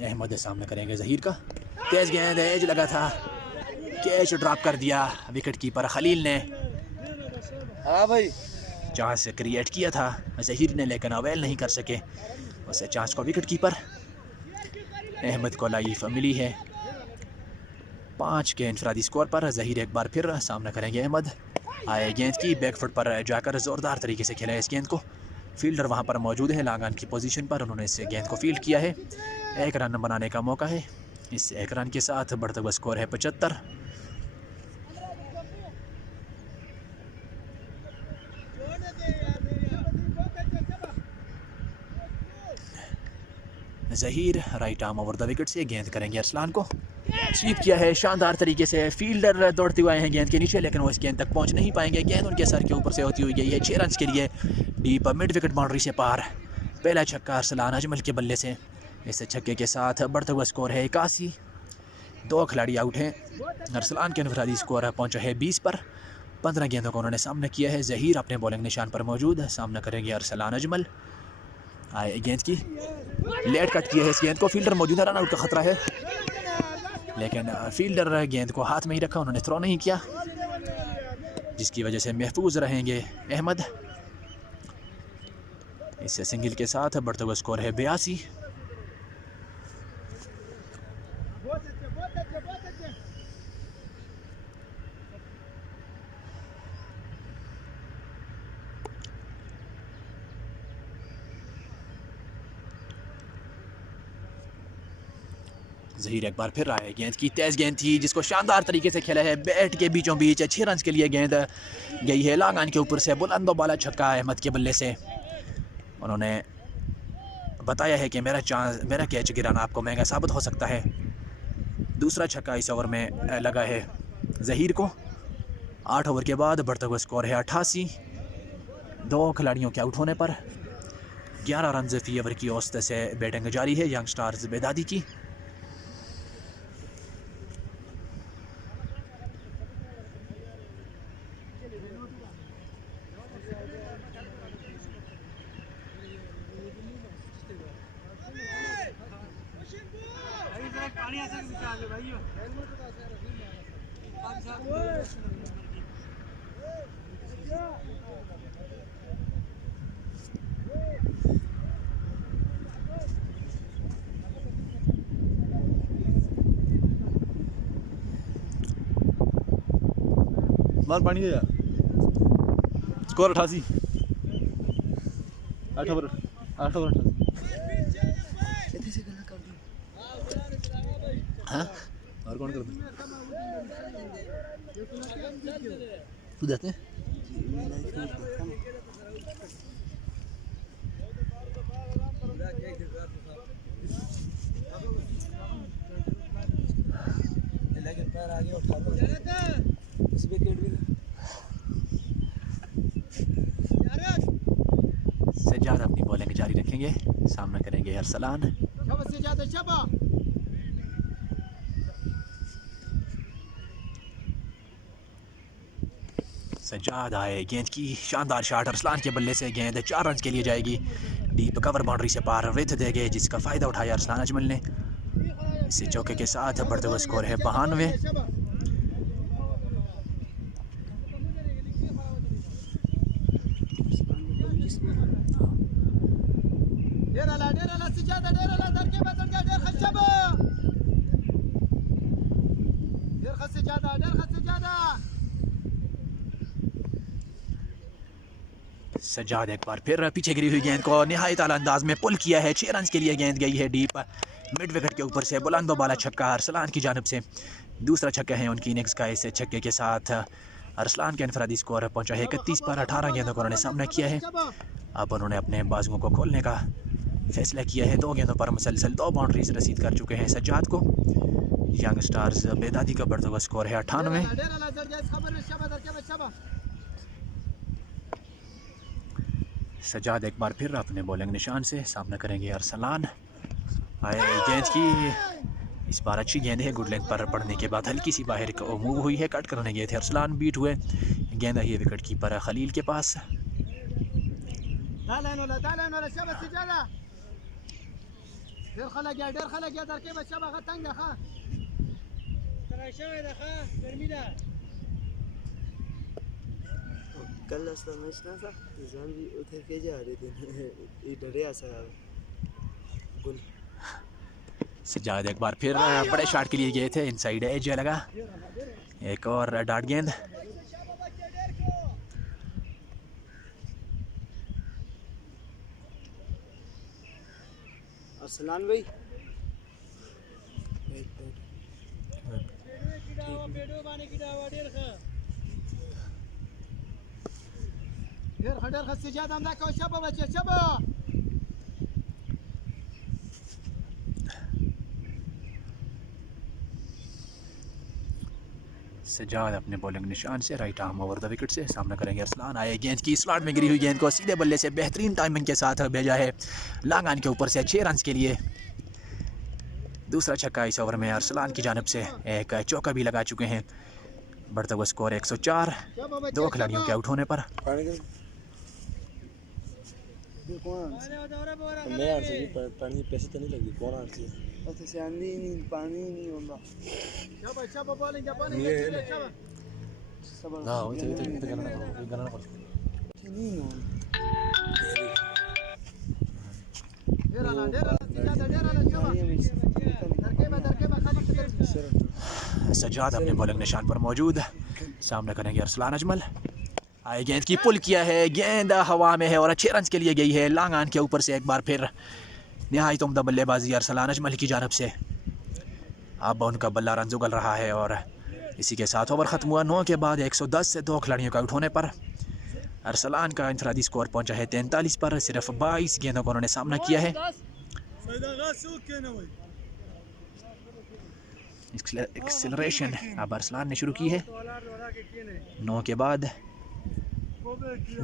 अहमद सामना करेंगे ज़हीर का। तेज गेंद एज लगा था, कैच ड्रॉप कर दिया विकेट कीपर खलील ने। हाँ भाई चांस क्रिएट किया था ज़हीर ने, लेकिन अवेल नहीं कर सके उस चांस को विकेट कीपर। अहमद को लाइफ मिली है 5 के इंफरादी स्कोर पर। ज़हीर एक बार फिर सामना करेंगे अहमद। आए गेंद की बैकफुट पर जाकर ज़ोरदार तरीके से खेला है इस गेंद को। फील्डर वहां पर मौजूद है लॉन्ग ऑन की पोजीशन पर। उन्होंने इस गेंद को फील्ड किया है। 1 रन बनाने का मौका है। इस 1 रन के साथ बढ़ता हुआ स्कोर है 75। Zaheer right arm over the wicket से गेंद करेंगे अरसलान को। स्वीप किया है शानदार तरीके से। फील्डर दौड़ते हुए आए हैं गेंद के नीचे, लेकिन वो इस गेंद तक पहुंच नहीं पाएंगे। गेंद उनके सर के ऊपर से होती हुई गई है 6 रन के लिए डीप मिड विकेट बाउंड्री से पार। पहला छक्का अरसलान अजमल के बल्ले से। इस छक्के के साथ बढ़ता हुआ स्कोर है 81। 2 खिलाड़ी आउट हैं। अरसलान के इनफरादी स्कोर पहुंचा है 20 पर। 15 गेंदों को उन्होंने सामना किया है। ज़हीर अपने बॉलिंग निशान पर मौजूद। सामना करेंगे अरसलान अजमल। आए गेंद की लेट कट किया है इस गेंद को। फील्डर मौजूद है, रन आउट का खतरा है, लेकिन फील्डर गेंद को हाथ में ही रखा, उन्होंने थ्रो नहीं किया, जिसकी वजह से महफूज रहेंगे अहमद। इस सिंगल के साथ बढ़ता हुआ स्कोर है 82। ज़हीर एक बार फिर आए गेंद की। तेज गेंद थी जिसको शानदार तरीके से खेला है बैट के बीचों बीच। 6 रन के लिए गेंद गई है लॉन्ग ऑन के ऊपर से। बुलंदो बाला छक्का अहमद के बल्ले से। उन्होंने बताया है कि मेरा कैच गिराना आपको महंगा साबित हो सकता है। दूसरा छक्का इस ओवर में लगा है ज़हीर को। 8 ओवर के बाद बढ़ता हुआ स्कोर है 88। 2 खिलाड़ियों के आउट होने पर 11 रन फी ओवर की औसत से बैटिंग जारी है यंग स्टार्स बेदादी की। मार पानी गया। स्कोर 88। 8 ओवर 88। हाँ और कौन कर दे तू जाते हैं। आगे उठा लो इस विकेट भी सज्जाद अपनी बॉलिंग जारी रखेंगे, सामना करेंगे अरसलान। सज्जाद आए, गेंद की शानदार शॉट अरसलान के बल्ले से, गेंद 4 रन के लिए जाएगी, डीप कवर बाउंड्री से पार विथ दे गए, जिसका फ़ायदा उठाया अरसलान अजमल ने। इसी चौके के साथ बढ़ते हुए स्कोर है 92। सज्जाद एक बार फिर पीछे गिरी हुई गेंद को निहायत आला अंदाज में पुल किया है, 6 रन के लिए गेंद गई है डीप मिड विकेट के ऊपर से, बुलंदो बाला छक्का अरसलान की जानिब से, दूसरा छक्का है उनकी इनिंग्स का। इस छक्के के साथ अरसलान के इनफरादी स्कोर पहुंचा है 31 पर। 18 गेंदों को उन्होंने सामना किया है। अब उन्होंने अपने बाजुओं को खोलने का फैसला किया है। 2 गेंदों पर मुसलसल 2 बाउंड्रीज रसीद कर चुके हैं सज्जाद को। यंग स्टार्स बेदादी का बढ़ता हुआ स्कोर है 98। सज्जाद एक बार फिर अपने बॉलिंग निशान से, सामना करेंगे अरसलान। आए गेंद की इस बार अच्छी गेंद है, गुड लेंथ पर पड़ने के बाद हल्की सी बाहर को मूव हुई है, कट करने गए थे अरसलान, बीट हुए, गेंद आई है विकेट कीपर खलील के पास। कल रास्ता मैच ना था, जान भी उधर के जा रहे थे, इधर ही आसा गुल। सज्जाद एक बार फिर बड़े शॉट के लिए गए थे, इनसाइड एज लगा, एक और डार्ट गेंद। अरसलान भाई सज्जाद अपने बॉलिंग निशान से right arm over the wicket से, सामना करेंगे अरसलान। आए गेंद की स्लॉट में गिरी हुई गेंद को सीधे बल्ले से बेहतरीन टाइमिंग के साथ भेजा है लॉन्ग ऑन के ऊपर से, 6 रन के लिए। दूसरा छक्का इस ओवर में अरसलान की जानिब से, एक चौका भी लगा चुके हैं। बढ़ता हुआ स्कोर 104, 2 खिलाड़ियों के आउट होने पर। पानी पैसे तो नहीं लगी, कौन आ रही है पानी नहीं होगा। सज्जाद अपने बॉलिंग निशान पर मौजूद, सामना करेंगे अरसलान अजमल। आए गेंद की पुल किया है, गेंद हवा में है और 6 रन के लिए गई है लॉन्ग ऑन के ऊपर से। एक बार फिर निहायत उम्दा बल्लेबाजी अरसलान अजमल की जानिब से। अब उनका बल्ला रन जुगल रहा है और इसी के साथ ओवर ख़त्म हुआ। 9 के बाद 110 से 2 खिलाड़ियों का आउट होने पर अरसलान का इंफरादी स्कोर पहुंचा है 43 पर। सिर्फ 22 गेंदों को उन्होंने सामना किया है। एक्सेलरेशन अब अरसलान ने शुरू की है। 9 के बाद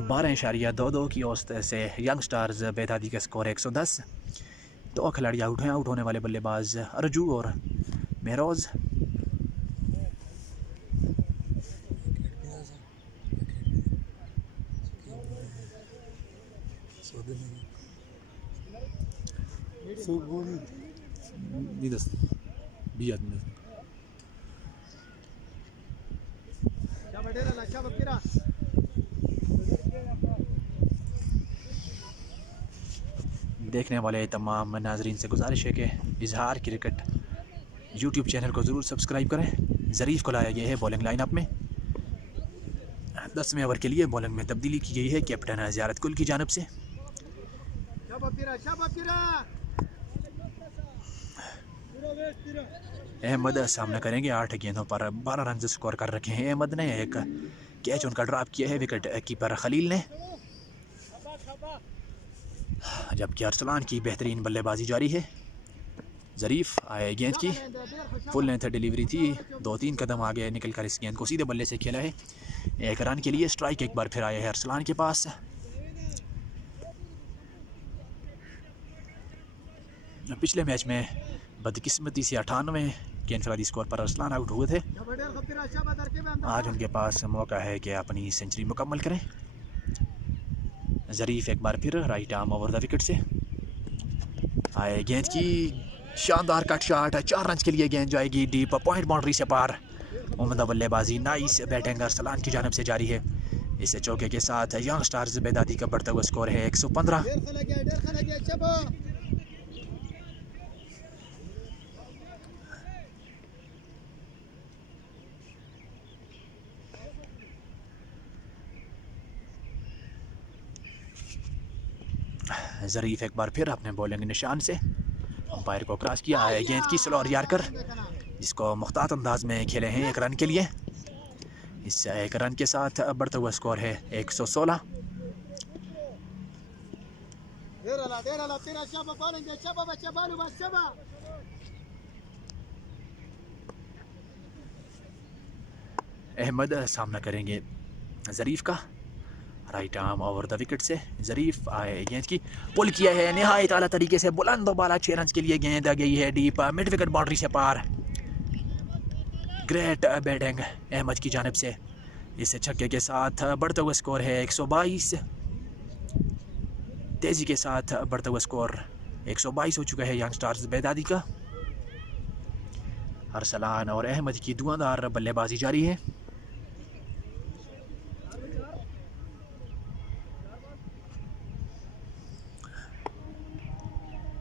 12.22 की औसत से यंग स्टार्स बेदादी का स्कोर 110। 2 खिलाड़ी आउट हैं। आउट होने वाले बल्लेबाज अर्जू और मेहरोज। देखने वाले तमाम नाजरीन से गुजारिश है कि इजहार क्रिकेट यूट्यूब चैनल को ज़रूर सब्सक्राइब करें। ज़रीफ़ को लाया गया है बॉलिंग लाइनअप में। 10वें ओवर के लिए बॉलिंग में तब्दीली की गई है कैप्टन ज़ियारत कुल की जानिब से। अहमद सामना करेंगे। 8 गेंदों पर 12 रन स्कोर कर रखे हैं अहमद ने। एक कैच उनका ड्रॉप किया है विकेट कीपर खलील ने, जबकि अरसलान की बेहतरीन बल्लेबाजी जारी है। ज़रीफ़ आए गेंद की, फुल लेंथ डिलीवरी थी, 2-3 कदम आगे निकल कर इस गेंद को सीधे बल्ले से खेला है। एक रन के लिए स्ट्राइक एक बार फिर आया है अरसलान के पास। पिछले मैच में बदकिस्मती से 98 के इनफरादी स्कोर पर अरसलान आउट हुए थे। आज उनके पास मौका है कि अपनी सेंचुरी मुकम्मल करें। ज़रीफ़ एक बार फिर right arm over the wicket से आए गेंद की, शानदार कट शॉट, 4 रन के लिए गेंद जाएगी डीप पॉइंट बाउंड्री से पार। उम्दा बल्लेबाजी, नाइस बैटिंग अरसलान की जानिब से जारी है। इस चौके के साथ यंग स्टार्स बेदादी का बढ़ता हुआ स्कोर है 115। ज़रीफ़ एक बार फिर अपने बॉलिंग निशान से अंपायर को क्रॉस किया है गेंद की, स्लोअर यार्कर जिसको मुख्तात अंदाज में खेले हैं 1 रन के लिए। इस 1 रन के साथ बढ़ता हुआ स्कोर है 116। अहमद सामना करेंगे ज़रीफ़ का, right arm over the wicket से। ज़रीफ़ आए गेंद की, पुल किया है निहायत आला तरीके से, बुलंद बाला 6 रन के लिए गेंद आ गई है डीप मिड विकेट बाउंड्री से पार। ग्रेट बैटिंग अहमद की जानिब से। इस छक्के के साथ बढ़ता हुआ स्कोर है 122। तेज़ी के साथ बढ़ता हुआ स्कोर 122 हो चुका है यंग स्टार्स बेदादी का। अरसलान और अहमद की धुआंधार बल्लेबाजी जारी है।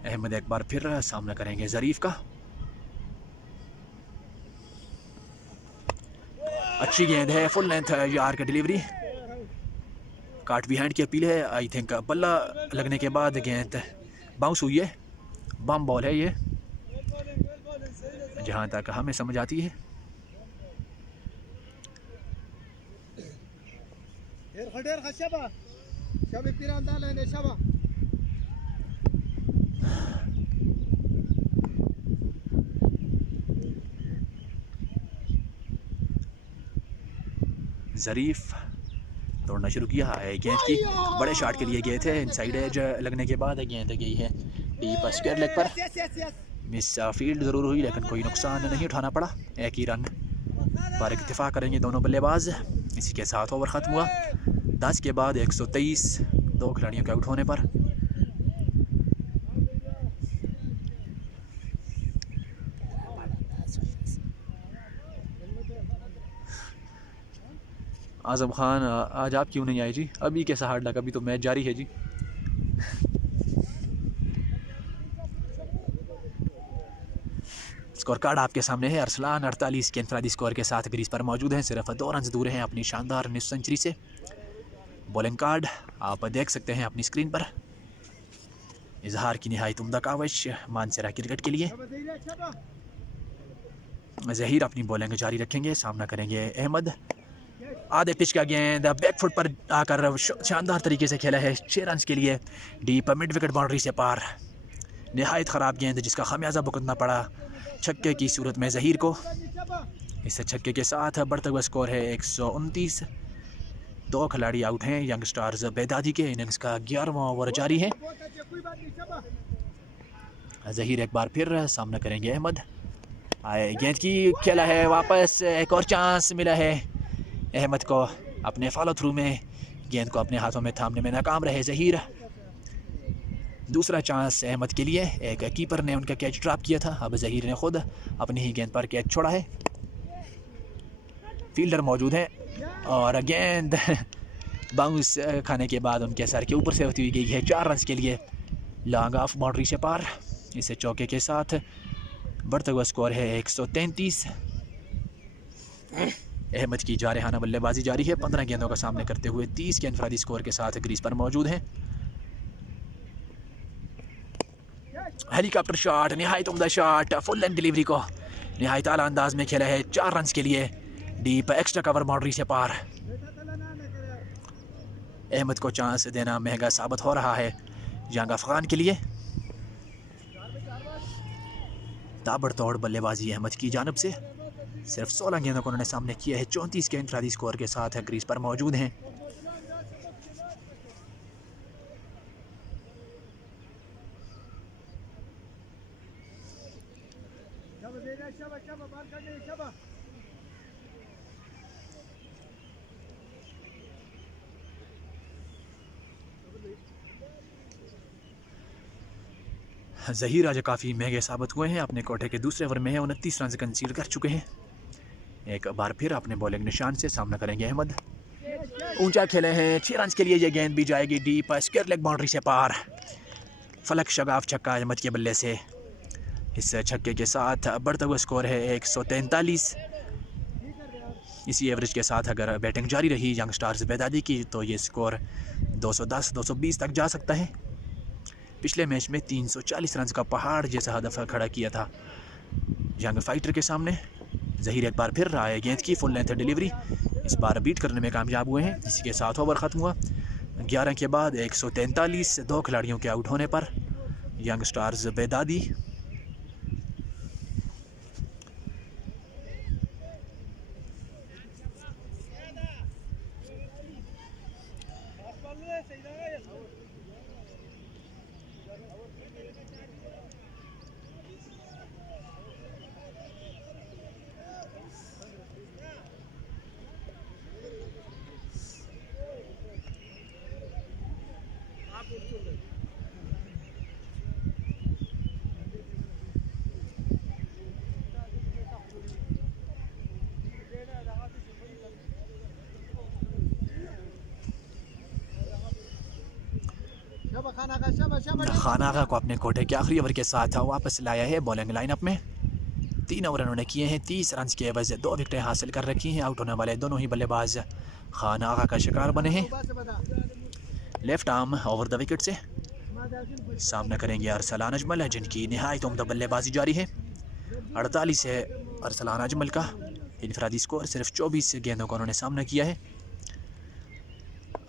अहमद एक बार फिर सामना करेंगे ज़रीफ़ का। अच्छी गेंद है, फुल लेंथ यार का डिलीवरी, काट बिहाइंड की अपील है। आई थिंक बल्ला लगने के बाद गेंद बाउंस हुई है, बम बॉल है ये, जहाँ तक हमें समझ आती है। ज़रीफ़ दौड़ना शुरू किया है गेंद की, बड़े शॉट के लिए गए थे, इनसाइड एज लगने के बाद गेंद गई है डीप स्क्वायर लेग पर। मिस फील्ड ज़रूर हुई लेकिन कोई नुकसान नहीं उठाना पड़ा। 1 ही रन पर इत्तेफाक करेंगे दोनों बल्लेबाज। इसी के साथ ओवर ख़त्म हुआ 10 के बाद 123, 2 खिलाड़ियों के आउट होने पर। आज़म खान आज आप क्यों नहीं आए जी? अभी कैसा हार्ड लगा, अभी तो मैच जारी है जी। स्कोर कार्ड आपके सामने है। अरसलान 48 के इनफरादी स्कोर के साथ क्रीज पर मौजूद हैं, सिर्फ 2 रन दूर हैं अपनी शानदार निस्फ सेंचुरी से। बॉलिंग कार्ड आप देख सकते हैं अपनी स्क्रीन पर। इजहार की निहायत उम्दा काविश मानसरा क्रिकेट के लिए। ज़हीर अपनी बॉलिंग जारी रखेंगे, सामना करेंगे अहमद। आधे पिच का गेंद बैक फुट पर आकर शानदार तरीके से खेला है 6 रन के लिए डीप मिड विकेट बाउंड्री से पार। निहायत ख़राब गेंद जिसका खामियाजा भुगतना पड़ा छक्के की सूरत में ज़हीर को। इस छक्के के साथ बढ़ता हुआ स्कोर है 129। 2 खिलाड़ी आउट हैं यंग स्टार्स बेदादी के। इनिंग्स का 11वां ओवर जारी है। ज़हीर एक बार फिर सामना करेंगे अहमद। आए गेंद की, खेला है वापस, एक और चांस मिला है अहमद को अपने फॉलो थ्रू में। गेंद को अपने हाथों में थामने में नाकाम रहे ज़हीर। दूसरा चांस अहमद के लिए, एक कीपर ने उनका कैच ड्रॉप किया था, अब ज़हीर ने खुद अपनी ही गेंद पर कैच छोड़ा है। फील्डर मौजूद है और गेंद बाउंस खाने के बाद उनके सर के ऊपर से होती हुई गई है 4 रन के लिए लॉन्ग ऑफ बाउंड्री से पार। इसे चौके के साथ बढ़ता हुआ स्कोर है 133। अहमद की जारहाना बल्लेबाजी जारी है। 15 गेंदों का सामना करते हुए 30 के इनफरादी स्कोर के साथ क्रीज पर मौजूद हैं। हेलीकॉप्टर शॉट, निहायत उम्दा शॉट, फुल लेंथ डिलीवरी को निहायत आला अंदाज में खेला है 4 रन के लिए डीप एक्स्ट्रा कवर बाउंड्री से पार। अहमद को चांस देना महंगा साबित हो रहा है यंग अफगान के लिए। ताबड़तोड़ बल्लेबाजी अहमद की जानब से। सिर्फ 16 गेंदों को उन्होंने सामने किया है, 34 के इंफरादी स्कोर के साथ क्रीज पर मौजूद हैं। ज़हीर आज काफ़ी महंगे साबित हुए हैं। अपने कोटे के दूसरे ओवर में है 29 रन कंसीड कर चुके हैं। एक बार फिर अपने बॉलिंग निशान से सामना करेंगे अहमद। ऊंचा खेले हैं, 6 रन के लिए ये गेंद भी जाएगी डीप, स्क्वायर लेग बाउंड्री से पार। फलक शगाफ छक्का अहमद के बल्ले से। इस छक्के के साथ बढ़ता हुआ स्कोर है 143। इसी एवरेज के साथ अगर बैटिंग जारी रही यंग स्टार्स बेदादी की तो ये स्कोर 210-220 तक जा सकता है। पिछले मैच में 340 रन का पहाड़ जैसा हदफ खड़ा किया था यंग फाइटर के सामने। ज़हीर एक बार फिर रहा है गेंद की फुल लेंथ डिलीवरी, इस बार बीट करने में कामयाब हुए हैं। इसी के साथ ओवर ख़त्म हुआ। 11 के बाद 143, 2 खिलाड़ियों के आउट होने पर यंग स्टार्स बेदादी खानागा को अपने कोटे के आखिरी ओवर के साथ वापस लाया है बॉलिंग लाइनअप में। 3 ओवर उन्होंने किए हैं, 30 रन के एवज 2 विकेटें हासिल कर रखी हैं। आउट होने वाले दोनों ही बल्लेबाज खानागा का शिकार बने हैं। Left arm over the wicket से सामना करेंगे अरसलान अजमल, जिनकी नहायत उम्दा बल्लेबाजी जारी है। 48 है अरसलान अजमल का इनफरादी स्कोर, सिर्फ 24 गेंदों का उन्होंने सामना किया है।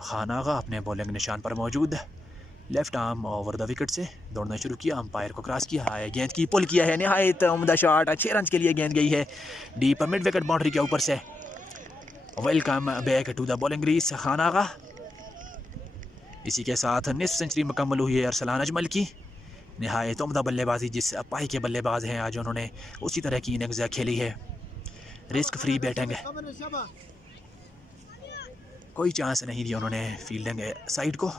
खानागा अपने बॉलिंग निशान पर मौजूद। Left arm over the wicket से दौड़ना शुरू किया, अंपायर को क्रॉस किया है, गेंद की पुल किया है, नहायत उम्दा शॉट, 6 रन के लिए गेंद गई है डीप मिड विकेट बाउंड्री के ऊपर से। Welcome back to the bowling crease खानागा। इसी के साथ निस्फ सेंचुरी मुकम्मल हुई है अरसलान अजमल की। नहायत उम्दा बल्लेबाजी जिस पाई के बल्लेबाज हैं आज उन्होंने उसी तरह की इनिंग्स खेली है। रिस्क फ्री बैटिंग, कोई चांस नहीं दिया उन्होंने फील्डिंग साइड को।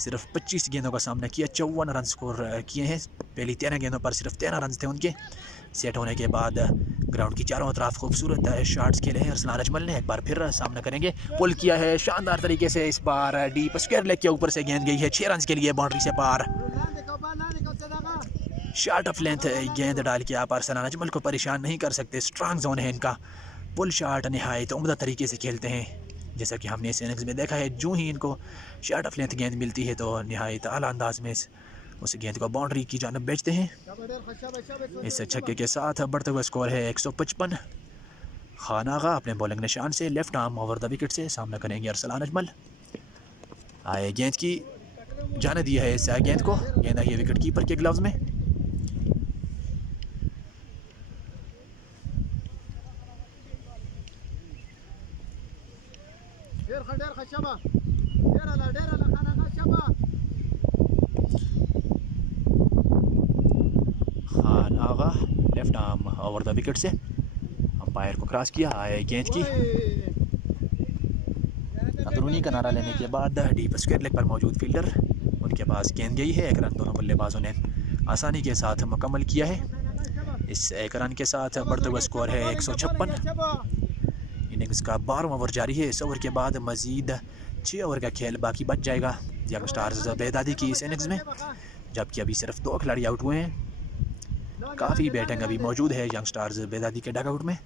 सिर्फ 25 गेंदों का सामना किया, 54 रन स्कोर किए हैं। पहली 13 गेंदों पर सिर्फ 13 रन थे उनके। सेट होने के बाद ग्राउंड की चारों तरफ खूबसूरत शॉट्स खेले हैं अरसलान अजमल ने। एक बार फिर सामना करेंगे, पुल किया है शानदार तरीके से, इस बार डीप स्क्वायर लेग के ऊपर से गेंद गई है 6 रन के लिए बाउंड्री से पार। शॉट ऑफ लेंथ गेंद डाल के आप अरसलान अजमल को परेशान नहीं कर सकते। स्ट्रांग जोन है इनका, पुल शॉट नहायत उम्दा तरीके से खेलते हैं। जैसा कि हमने इस इनिंग्स में देखा है, जो ही इनको शॉट ऑफ लेंथ गेंद मिलती है तो नहायत आला अंदाज में उस गेंद को बाउंड्री की जानब बेचते हैं। इस छक्के के साथ बढ़ते हुए स्कोर है 155। खानागा अपने बॉलिंग निशान से left arm over the wicket से सामना करेंगे अरसलान अजमल। आए गेंद की जाने दी है इस गेंद को, गेंद आई है विकेट कीपर के ग्लव्स में। खानागा left arm over the wicket से अंपायर को क्रॉस किया, आए गेंद की अंदरूनी किनारा लेने के बाद डीप स्क्वायर लेग पर मौजूद फील्डर उनके पास गेंद गई है। 1 रन दोनों बल्लेबाजों ने आसानी के साथ मुकम्मल किया है। इस 1 रन के साथ बढ़ते हुए स्कोर है 156। इनिंग्स का 12वां ओवर जारी है। इस ओवर के बाद मजीद 6 ओवर का खेल बाकी बच जाएगा यंग स्टार्स बेदादी की इस इनिंग्स में, जबकि अभी सिर्फ 2 खिलाड़ी आउट हुए हैं। काफ़ी बैटिंग अभी मौजूद है यंग स्टार्स बेदादी के डगआउट में।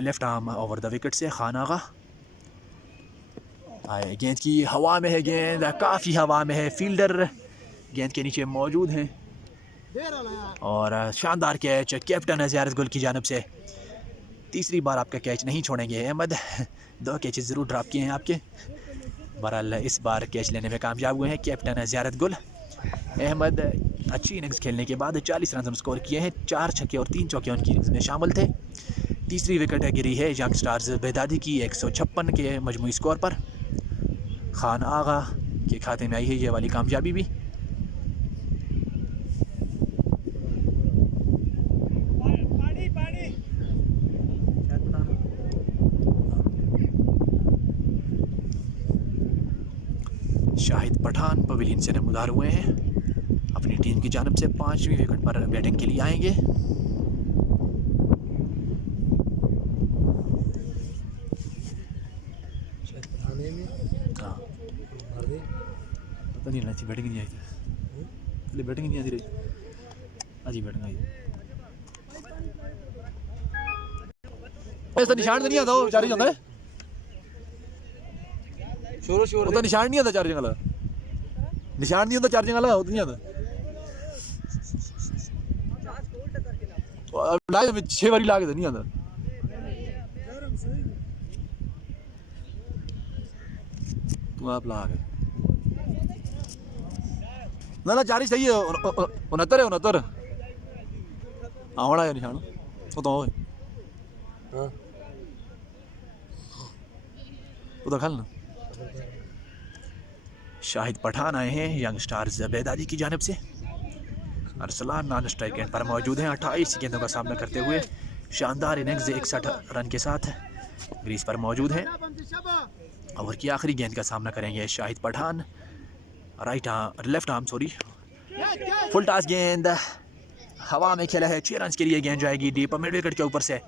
Left arm over the wicket से खानागा, आए गेंद की हवा में है, गेंद काफ़ी हवा में है, फील्डर गेंद के नीचे मौजूद हैं और शानदार कैच कैप्टन ज़ियारत गुल की जानब से। तीसरी बार आपका कैच नहीं छोड़ेंगे अहमद, 2 कैचेस ज़रूर ड्रॉप किए हैं आपके। बहरहाल इस बार कैच लेने में कामयाब हुए हैं कैप्टन ज़ियारत गुल। अहमद अच्छी इनिंग्स खेलने के बाद 40 रन स्कोर किए हैं। 4 छक्के और 3 चौके उनकी इनिंग्स में शामिल थे। तीसरी विकेट गिरी है यंग स्टार्स बेदादी की 156 के मजमूई स्कोर पर। खान आगा के खाते में आई है ये वाली कामयाबी भी। शाहिद पठान पवेलियन से नमूदार हुए हैं। अपनी टीम की जानिब से 5वीं विकेट पर बैटिंग के लिए आएंगे। हाँ पता नहीं अच्छी बैटिंग नहीं आई थी, पहले बैटिंग नहीं आती रही, अच्छी बैटिंग आई। ऐसा निशान तो नहीं आता, वो चार्जिंग आता है, वो तो निशान नहीं आता चार्जिंग वाला, निशान नहीं होता चार्जिंग वाला, वो तो नहीं आता। 6 बारी लाके तो नहीं आता। तुम आप ला गए ना चार्ज सही है। 69 है 69 आवड़ा है निशान वो तो हाँ वो तो खल ना। शाहिद पठान आए हैं यंग स्टार्स बेदादी की जानिब से। अरसलान नॉन स्ट्राइक एंड पर मौजूद हैं। 28 गेंदों का सामना करते हुए शानदार इनिंग्स 61 रन के साथ ग्रीज पर मौजूद हैं। ओवर की आखिरी गेंद का सामना करेंगे Shahid Pathan. Left arm full toss गेंद हवा में खेला है। 6 रन के लिए गेंद जाएगी डीप मिड विकेट के ऊपर से।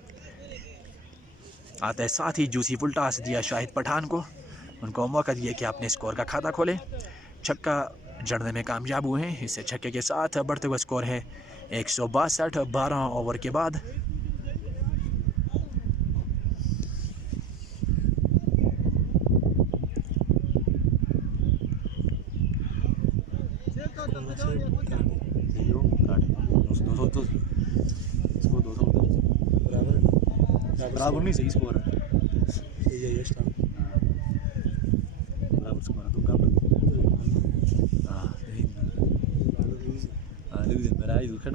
आता है साथ ही जूसी फुल टॉस दिया शाहिद पठान को, उनको मौका दिया कि अपने स्कोर का खाता खोलें। छक्का जड़ने में कामयाब हुए हैं। इससे छक्के के साथ बढ़ते हुए स्कोर है 162 12 ओवर के बाद। बराबर नहीं सही स्कोर है, सही है यश बराबर स्कोर है तो कम। मेरा आई दुखड़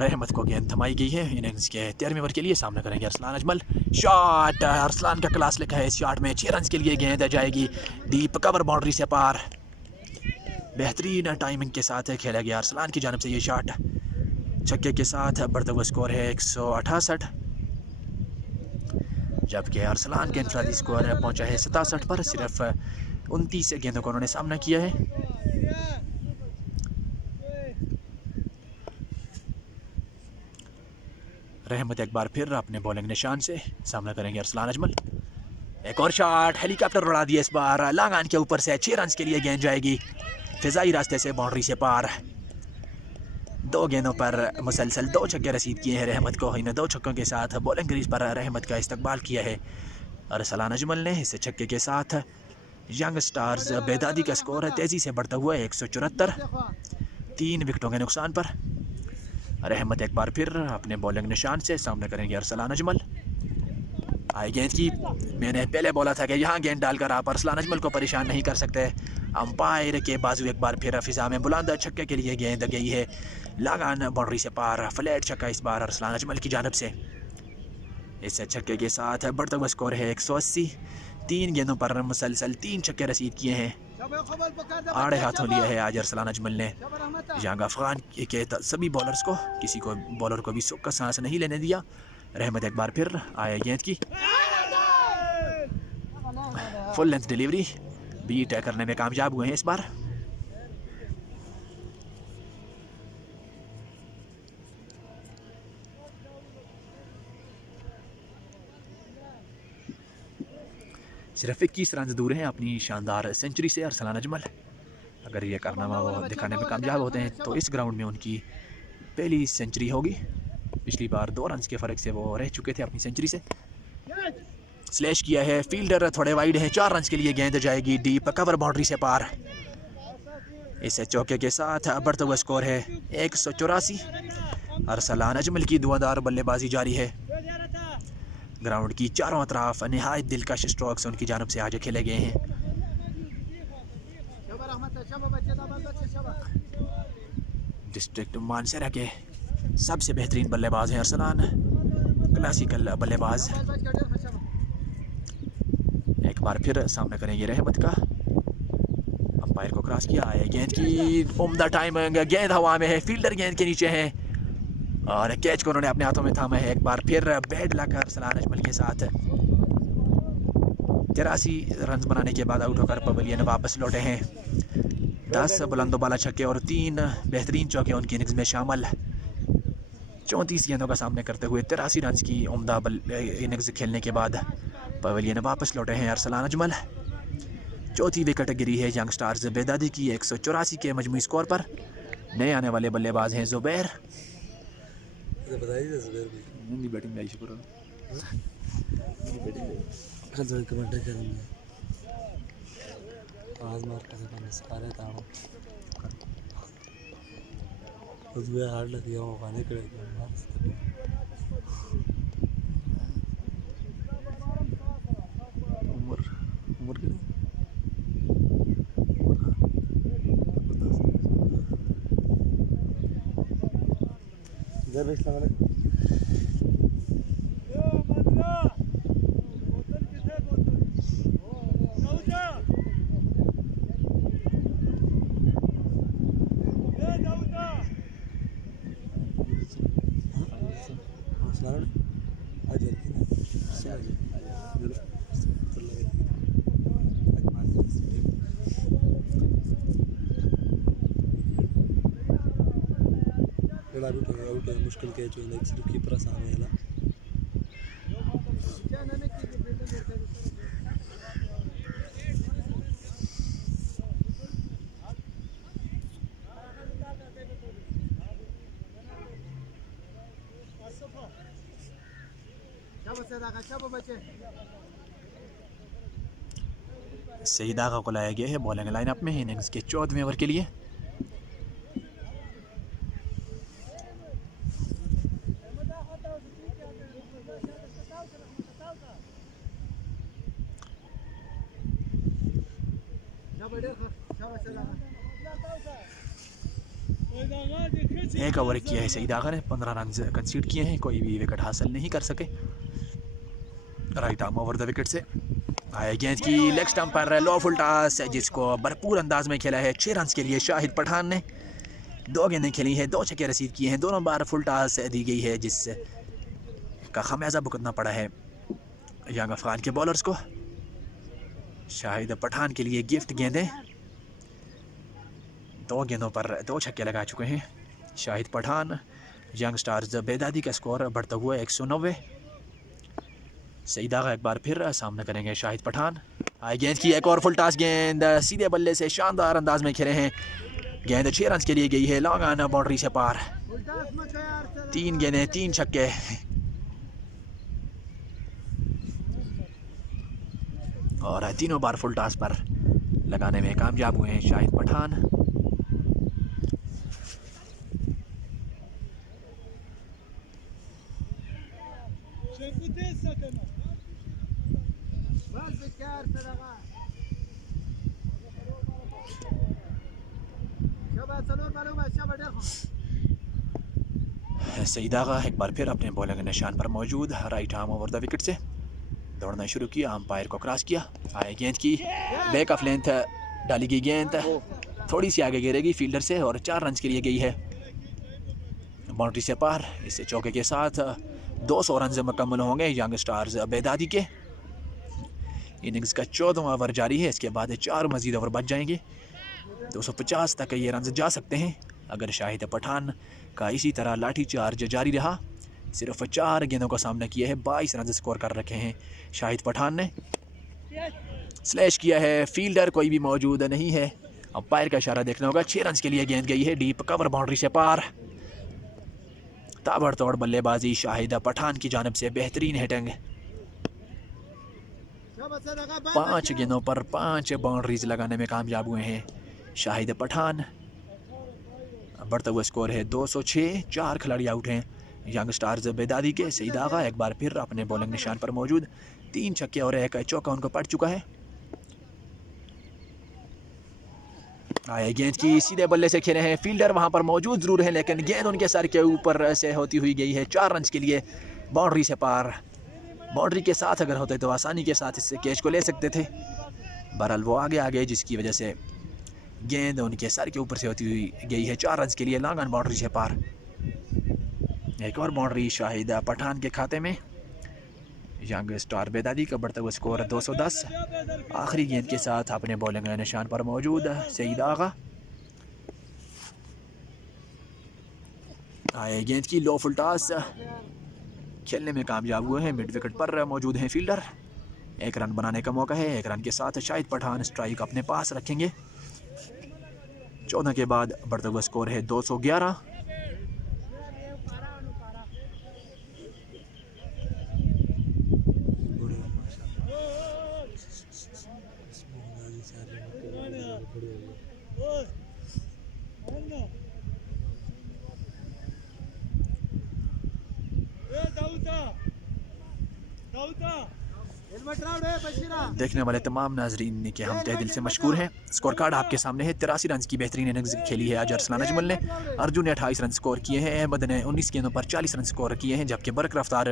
रहमत को गेंद थमाई गई है। इनिंग्स के 13वें ओवर के लिए सामना करेंगे अरसलान अजमल। शॉट अरसलान का क्लास लिखा है इस शॉट में। 6 रन के लिए गेंद जाएगी डीप कवर बाउंड्री से पार। बेहतरीन टाइमिंग के साथ खेला गया अरसलान की जानिब से ये शॉट। छक्के के साथ बढ़ता हुआ स्कोर है 168, जबकि अरसलान के इंफरादी स्कोर पहुंचा है 67 पर। सिर्फ 29 गेंदों का उन्होंने सामना किया है। रहमत एक बार फिर अपने बॉलिंग निशान से सामना करेंगे अरसलान अजमल। एक और शॉट हेलीकॉप्टर उड़ा दिया इस बार लॉन्ग ऑन के ऊपर से। 6 रन के लिए गेंद जाएगी फिजाई रास्ते से बाउंड्री से पार। 2 गेंदों पर मुसलसल 2 छक्के रसीद किए हैं रहमत को। इन 2 छक्कों के साथ बॉलिंग क्रीज पर रहमत का इस्तकबाल किया है अरसलान अजमल ने। इस छक्के के साथ यंग स्टार्स बेदादी का स्कोर तेज़ी से बढ़ता हुआ 174, 3 विकेटों के नुकसान पर। रहमत एक बार फिर अपने बॉलिंग निशान से सामना करेंगे अरसलान अजमल। आई गेंद की, मैंने पहले बोला था कि यहाँ गेंद डालकर आप अरसलान अजमल को परेशान नहीं कर सकते। अंपायर के बाजू एक बार फिर फिजा में बुलंद छक्के के लिए गेंद गई है लगान बाउंड्री से पार। फ्लैट छक्का इस बार अरसलान अजमल की जानिब से। इस छक्के के साथ बढ़ता हुआ स्कोर है 180, 3 गेंदों पर मुसलसल 3 छक्के रसीद किए हैं। आड़े हाथों लिया है आज अरसलान अजमल ने यंग अफगान के सभी बॉलर्स को। किसी को बॉलर को भी सुख का सांस नहीं लेने दिया। रहमत एक बार फिर आया गेंद की, फुल लेंथ डिलीवरी बीट करने में कामयाब हुए हैं इस बार। सिर्फ 21 रन दूर हैं अपनी शानदार सेंचुरी से अरसलान अजमल। अगर ये कारनामा वो दिखाने में कामयाब होते हैं तो इस ग्राउंड में उनकी पहली सेंचुरी होगी। पिछली बार 2 रन के फ़र्क से वो रह चुके थे अपनी सेंचुरी से। स्लैश किया है, फील्डर थोड़े वाइड हैं। 4 रन के लिए गेंद जाएगी डीप कवर बाउंड्री से पार। इस चौके के साथ बढ़ता हुआ स्कोर है 184। अरसलान अजमल की धुआंधार बल्लेबाजी जारी है। ग्राउंड की चारों तरफ नहायत दिलकश स्ट्रोक्स उनकी जानब से आज खेले गए हैं। डिस्ट्रिक्ट मानसरा के सबसे बेहतरीन बल्लेबाज हैं अरसलान, क्लासिकल बल्लेबाज। एक बार फिर सामना करेंगे रहमत का, अंपायर को क्रॉस किया है, गेंद की उम्दा टाइमिंग, गेंद हवा में है, फील्डर गेंद के नीचे है और कैच को उन्होंने अपने हाथों में थामा है। एक बार फिर बैड लक अरसलान अजमल के साथ 83 रन बनाने के बाद आउट होकर पवेलियन वापस लौटे हैं। 10 बुलंदोबाला छक्के और 3 बेहतरीन चौके उनकी इनिंग्स में शामिल। 34 गेंदों का सामना करते हुए 83 रन की उम्दा इनिंग्स खेलने के बाद पवेलियन वापस लौटे हैं अरसलान अजमल। चौथी विकेट गिरी है यंग स्टार्स बेदादी की 184 के मजमूई स्कोर पर। नए आने वाले बल्लेबाज हैं जुबैर। बैटिंग में शुक्र आज मार के सारे ताड़ो उद्वे हार्ड लगी हो खाने के उम्र के इधर बेच लगा मुश्किल के जो नेक्स्ट कीपर आसान है ना सईद आगा को लाया गया है बॉलिंग लाइनअप में इनिंग्स के 14वें ओवर के लिए। एक ओवर किया है सईद आगा ने, 15 रन कंसीड किए हैं, कोई भी विकेट हासिल नहीं कर सके। Right arm over the wicket से आया गेंद की लेग स्टंप पर लो फुल टॉस, जिसको भरपूर अंदाज में खेला है 6 रन के लिए शाहिद पठान ने। 2 गेंदें खेली हैं, 2 छक्के रसीद किए हैं, दोनों बार फुल टॉस दी गई है, जिस का खमियाजा भुगतना पड़ा है यंग अफगान के बॉलर्स को। शाहिद पठान के लिए गिफ्ट गेंदें, 2 गेंदों पर 2 छक्के लगा चुके हैं शाहिद पठान। यंग स्टार्स बेदादी का स्कोर बढ़ता हुआ 190। सईद आगा एक बार फिर सामना करेंगे शाहिद पठान। आई गेंद की एक और फुल टॉस गेंद, सीधे बल्ले से शानदार अंदाज में खेले हैं, गेंद 6 रन के लिए गई है, लॉन्ग ऑन बाउंड्री से पार। 3 गेंदें 3 छक्के। और तीनों बार फुल टॉस पर लगाने में कामयाब हुए हैं शाहिद पठान। सईद आगा एक बार फिर अपने बॉलिंग निशान पर मौजूद, right arm over the wicket से दौड़ना शुरू किया, अंपायर को क्रॉस किया। आए गेंद की बैक ऑफ लेंथ डाली गई, गेंद थोड़ी सी आगे गिरेगी फील्डर से और 4 रन के लिए गई है बाउंड्री से पार। इस चौके के साथ 200 रन मुकम्मल होंगे यंग स्टार्स बेदादी के। इनिंग्स का 14वां ओवर जारी है, इसके बाद 4 मजीद ओवर बच जाएंगे। 250 तक ये रन जा सकते हैं अगर शाहिद पठान का इसी तरह लाठी चार्ज जारी रहा। सिर्फ 4 गेंदों का सामना किया है, 22 रन स्कोर कर रखे हैं शाहिद पठान ने। स्लैश किया है, फील्डर कोई भी मौजूद नहीं है, अंपायर का इशारा देखना होगा। 6 रन के लिए गेंद गई है डीप कवर बाउंड्री से पार। ताबड़तोड़ बल्लेबाजी शाहिद पठान की जानिब से, बेहतरीन हिटिंग। 5 गेंदों पर 5 बाउंड्रीज लगाने में कामयाब हुए हैं शाहिद पठान। बढ़ता हुआ स्कोर है 206। 4 खिलाड़ी आउट हैं यंग स्टार्स बेदादी के सईद आगा एक बार फिर अपने बॉलिंग निशान पर मौजूद। 3 छक्के और 1 चौका उनको पड़ चुका है। आए गेंद की सीधे बल्ले से खेले हैं, फील्डर वहां पर मौजूद जरूर है लेकिन गेंद उनके सर के ऊपर से होती हुई गई है 4 रन के लिए। बाउंड्री से पार, बाउंड्री के साथ अगर होते तो आसानी के साथ इससे कैच को ले सकते थे। बहरहाल वो आगे आ गए जिसकी वजह से गेंद उनके सर के ऊपर से होती हुई गई है 4 रन के लिए। लॉन्ग ऑन बाउंड्री से पार। एक और बाउंड्री शाहिद पठान के खाते में। यंग स्टार बेदादी का बढ़ता हुआ स्कोर 210। आखिरी गेंद के साथ अपने बॉलिंग निशान पर मौजूद सईद आगा। आए गेंद की लो फुल टॉस, खेलने में कामयाब हुए हैं। मिड विकेट पर मौजूद हैं फील्डर। 1 रन बनाने का मौका है। 1 रन के साथ शाहिद पठान स्ट्राइक अपने पास रखेंगे। 14 के बाद बढ़ता हुआ स्कोर है 211। देखने वाले तमाम नाजरीन के हम तहे दिल से मशकूर हैं। स्कोर कार्ड आपके सामने है। 83 रन की बेहतरीन इनिंग्स खेली है आज अरसलान अजमल ने। अर्जुन ने 28 रन स्कोर किए हैं। अहमद ने 19 गेंदों पर 40 रन स्कोर किए हैं। जबकि बरक रफ्तार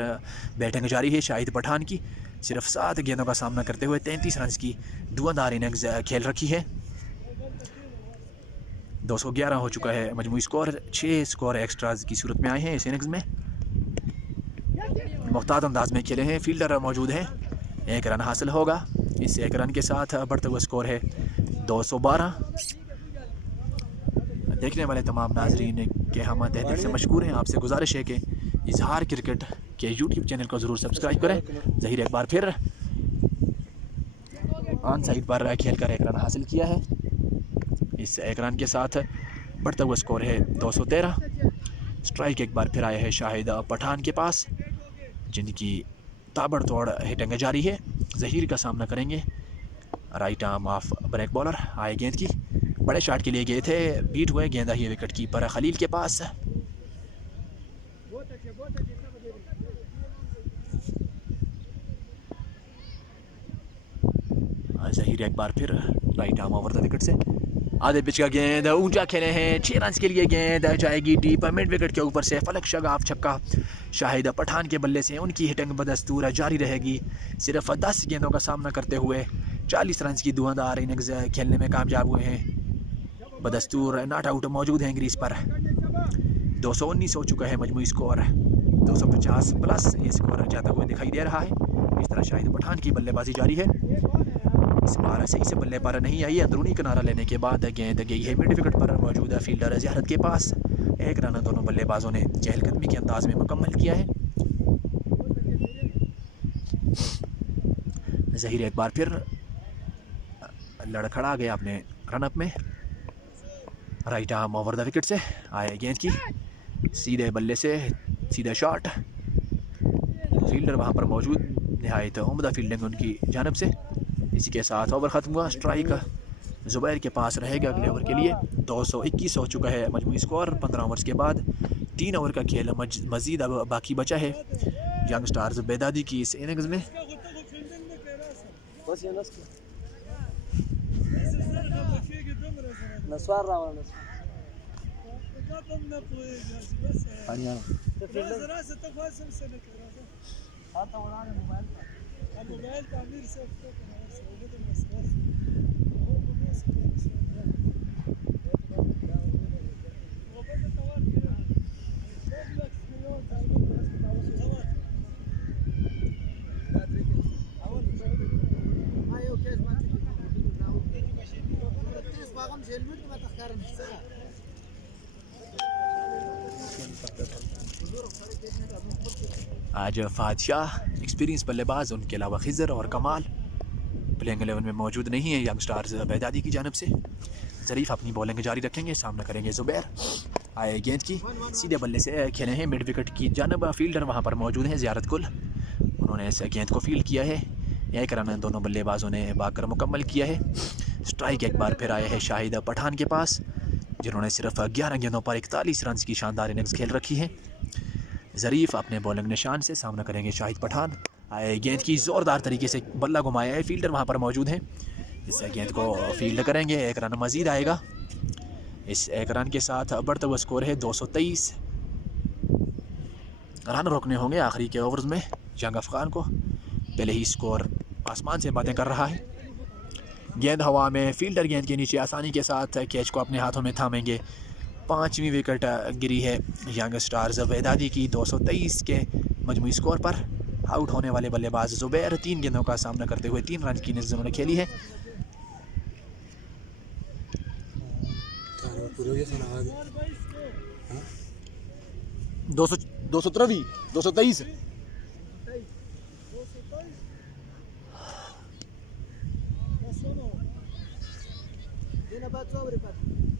बैटिंग जारी है शाहिद पठान की। सिर्फ 7 गेंदों का सामना करते हुए 33 रन की धुआंधार इनिंग्स खेल रखी है। 211 हो चुका है मजमूई स्कोर। 6 स्कोर एक्स्ट्राज की सूरत में आए हैं इस इनिंग्स में। मुख्तार अंदाज में खेले हैं। फील्डर मौजूद हैं। 1 रन हासिल होगा। इस 1 रन के साथ बढ़ता हुआ स्कोर है 212। देखने वाले तमाम नाजरीन के हम तहे दिल से मशकूर हैं। आपसे गुजारिश है कि इजहार क्रिकेट के यूट्यूब चैनल को ज़रूर सब्सक्राइब करें। ज़हीर एक बार फिर ऑन साइड पर खेल कर 1 रन हासिल किया है। इस 1 रन के साथ बढ़ता हुआ स्कोर है 213। स्ट्राइक एक बार फिर आया है शाहिद पठान के पास, जिनकी ताबड़तोड़ हिटिंग जारी है। ज़हीर का सामना करेंगे right arm off break bowler. आए गेंद की बड़े शॉट के लिए गए थे, बीट हुए। गेंद आई है विकेट कीपर खलील के पास। ज़हीर एक बार फिर right arm over the wicket से। आधे पिच का गेंद ऊंचा खेले हैं। 6 रन के लिए गेंद जाएगी डीप मिड विकेट के ऊपर से। फलक शगाफ छक्का शाहिद पठान के बल्ले से। उनकी हिटिंग बदस्तूर जारी रहेगी। सिर्फ 10 गेंदों का सामना करते हुए 40 रन की धुआंधार इनिंग्स खेलने में कामयाब हुए हैं। बदस्तूर नॉट आउट मौजूद हैं ग्रीज पर। 219 हो चुका है मजमूई स्कोर। 250 प्लस ये स्कोर जाता हुआ दिखाई दे रहा है। इस तरह शाहिद पठान की बल्लेबाजी जारी है। इस बार सही से बल्ले पर नहीं आई। अंदरूनी किनारा लेने के बाद गेंद गई है मिड विकेट पर मौजूद फील्डर ज़ियारत के पास। 1 रन दोनों बल्लेबाजों ने चहलकदमी के अंदाज में मुकम्मल किया है। ज़हीर एक बार फिर लड़खड़ा गया अपने रनअप में। Right arm over the wicket से। आए गेंद की सीधे बल्ले से सीधा शॉट। फील्डर वहां पर मौजूद। नहायत उम्दा फील्डिंग उनकी जानब से। इसी के साथ ओवर ख़त्म हुआ। स्ट्राइक ज़ुबैर के पास रहेगा अगले ओवर के लिए। 221 हो चुका है मजमूई स्कोर 15 ओवर्स के बाद। 3 ओवर का खेल मज़ीद अब बाकी बचा है यंग स्टार्स बेदादी की इस इनिंग्स में। आज फाद शाह एक्सपीरियंस बल्लेबाज, उनके अलावा खिज़र और कमाल प्लेइंग 11 में मौजूद नहीं है यंग स्टार्स बेदादी की जानब से। ज़रीफ अपनी बॉलिंग जारी रखेंगे। सामना करेंगे ज़ुबैर। आए गेंद की सीधे बल्ले से खेले हैं मिड विकेट की जानब। फील्डर वहां पर मौजूद हैं ज़ियारत कुल। उन्होंने इस गेंद को फील्ड किया है। 1 रन दोनों बल्लेबाजों ने बाकर मुकम्मल किया है। स्ट्राइक एक बार फिर आया है शाहिद पठान के पास, जिन्होंने सिर्फ 11 गेंदों पर 41 रन की शानदार इनिंग्स खेल रखी है। ज़रीफ अपने बॉलिंग निशान से सामना करेंगे शाहिद पठान। आए गेंद की ज़ोरदार तरीके से बल्ला घुमाया है, फील्डर वहाँ पर मौजूद हैं। इस गेंद को फील्ड करेंगे, एक रन मज़ीद आएगा। इस एक रन के साथ बढ़ता हुआ स्कोर है 223 रन रोकने होंगे आखिरी के ओवर्स में यंग अफगान को। पहले ही स्कोर आसमान से बातें कर रहा है। गेंद हवा में, फील्डर गेंद के नीचे आसानी के साथ कैच को अपने हाथों में थामेंगे। 5वीं विकेट गिरी है यंग स्टार्स बेदादी की 223 के मजमूई स्कोर पर। आउट होने वाले बल्लेबाज जुबैर 3 गेंदों का सामना करते हुए 3 रन की इनिंग्स उन्होंने खेली है। दो सौ 223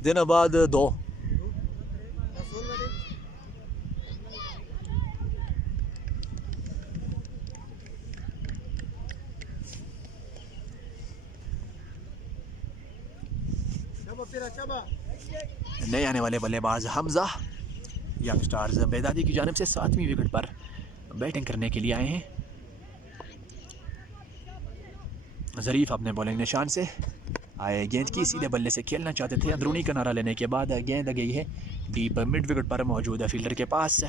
दिन बाद 2 नए आने वाले बल्लेबाज हमजा यंग स्टार्स बेदादी की जानिब से 7वीं विकेट पर बैटिंग करने के लिए आए हैं। ज़रीफ अपने बॉलिंग निशान से आए, गेंद की सीधे बल्ले से खेलना चाहते थे। अंदरूनी किनारा लेने के बाद गेंद गई है डीप मिड विकेट पर मौजूद फील्डर के पास।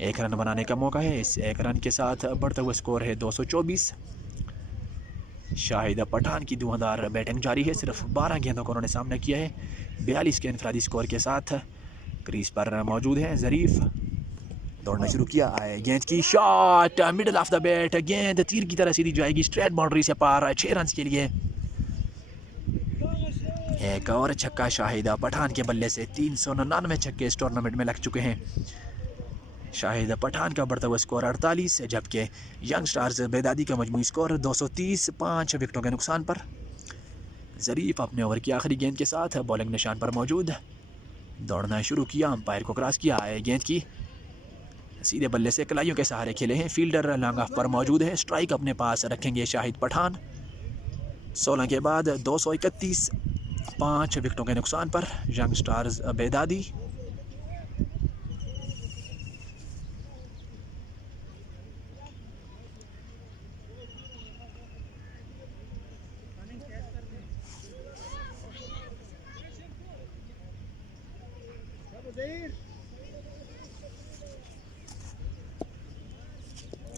एक रन बनाने का मौका है। इस एक रन के साथ बढ़ता हुआ स्कोर है 224। शाहिद पठान की धुआंधार बैटिंग जारी है। सिर्फ 12 गेंदों को उन्होंने सामना किया है। 42 के इनफरादी स्कोर के साथ क्रीज पर मौजूद हैं। ज़रीफ दौड़ना शुरू किया। आए गेंद की shot middle of the bat, गेंद तीर की तरह सीधी जाएगी स्ट्रेट बाउंड्री से पार। 6 रन के लिए एक और छक्का शाहिद पठान के बल्ले से। 399 छक्के इस टूर्नामेंट में लग चुके हैं। शाहिद पठान का बढ़ता हुआ स्कोर 48, जबकि यंग स्टार्स बेदादी का मजमूई स्कोर 230 5 विकेटों के नुकसान पर। ज़रीफ अपने ओवर की आखिरी गेंद के साथ बॉलिंग निशान पर मौजूद। दौड़ना शुरू किया, अंपायर को क्रॉस किया। आए गेंद की सीधे बल्ले से कलाइयों के सहारे खेले हैं। फील्डर लॉन्ग ऑफ पर मौजूद है। स्ट्राइक अपने पास रखेंगे शाहिद पठान। 16 के बाद 231 5 विकेटों के नुकसान पर यंग स्टार्स बेदादी।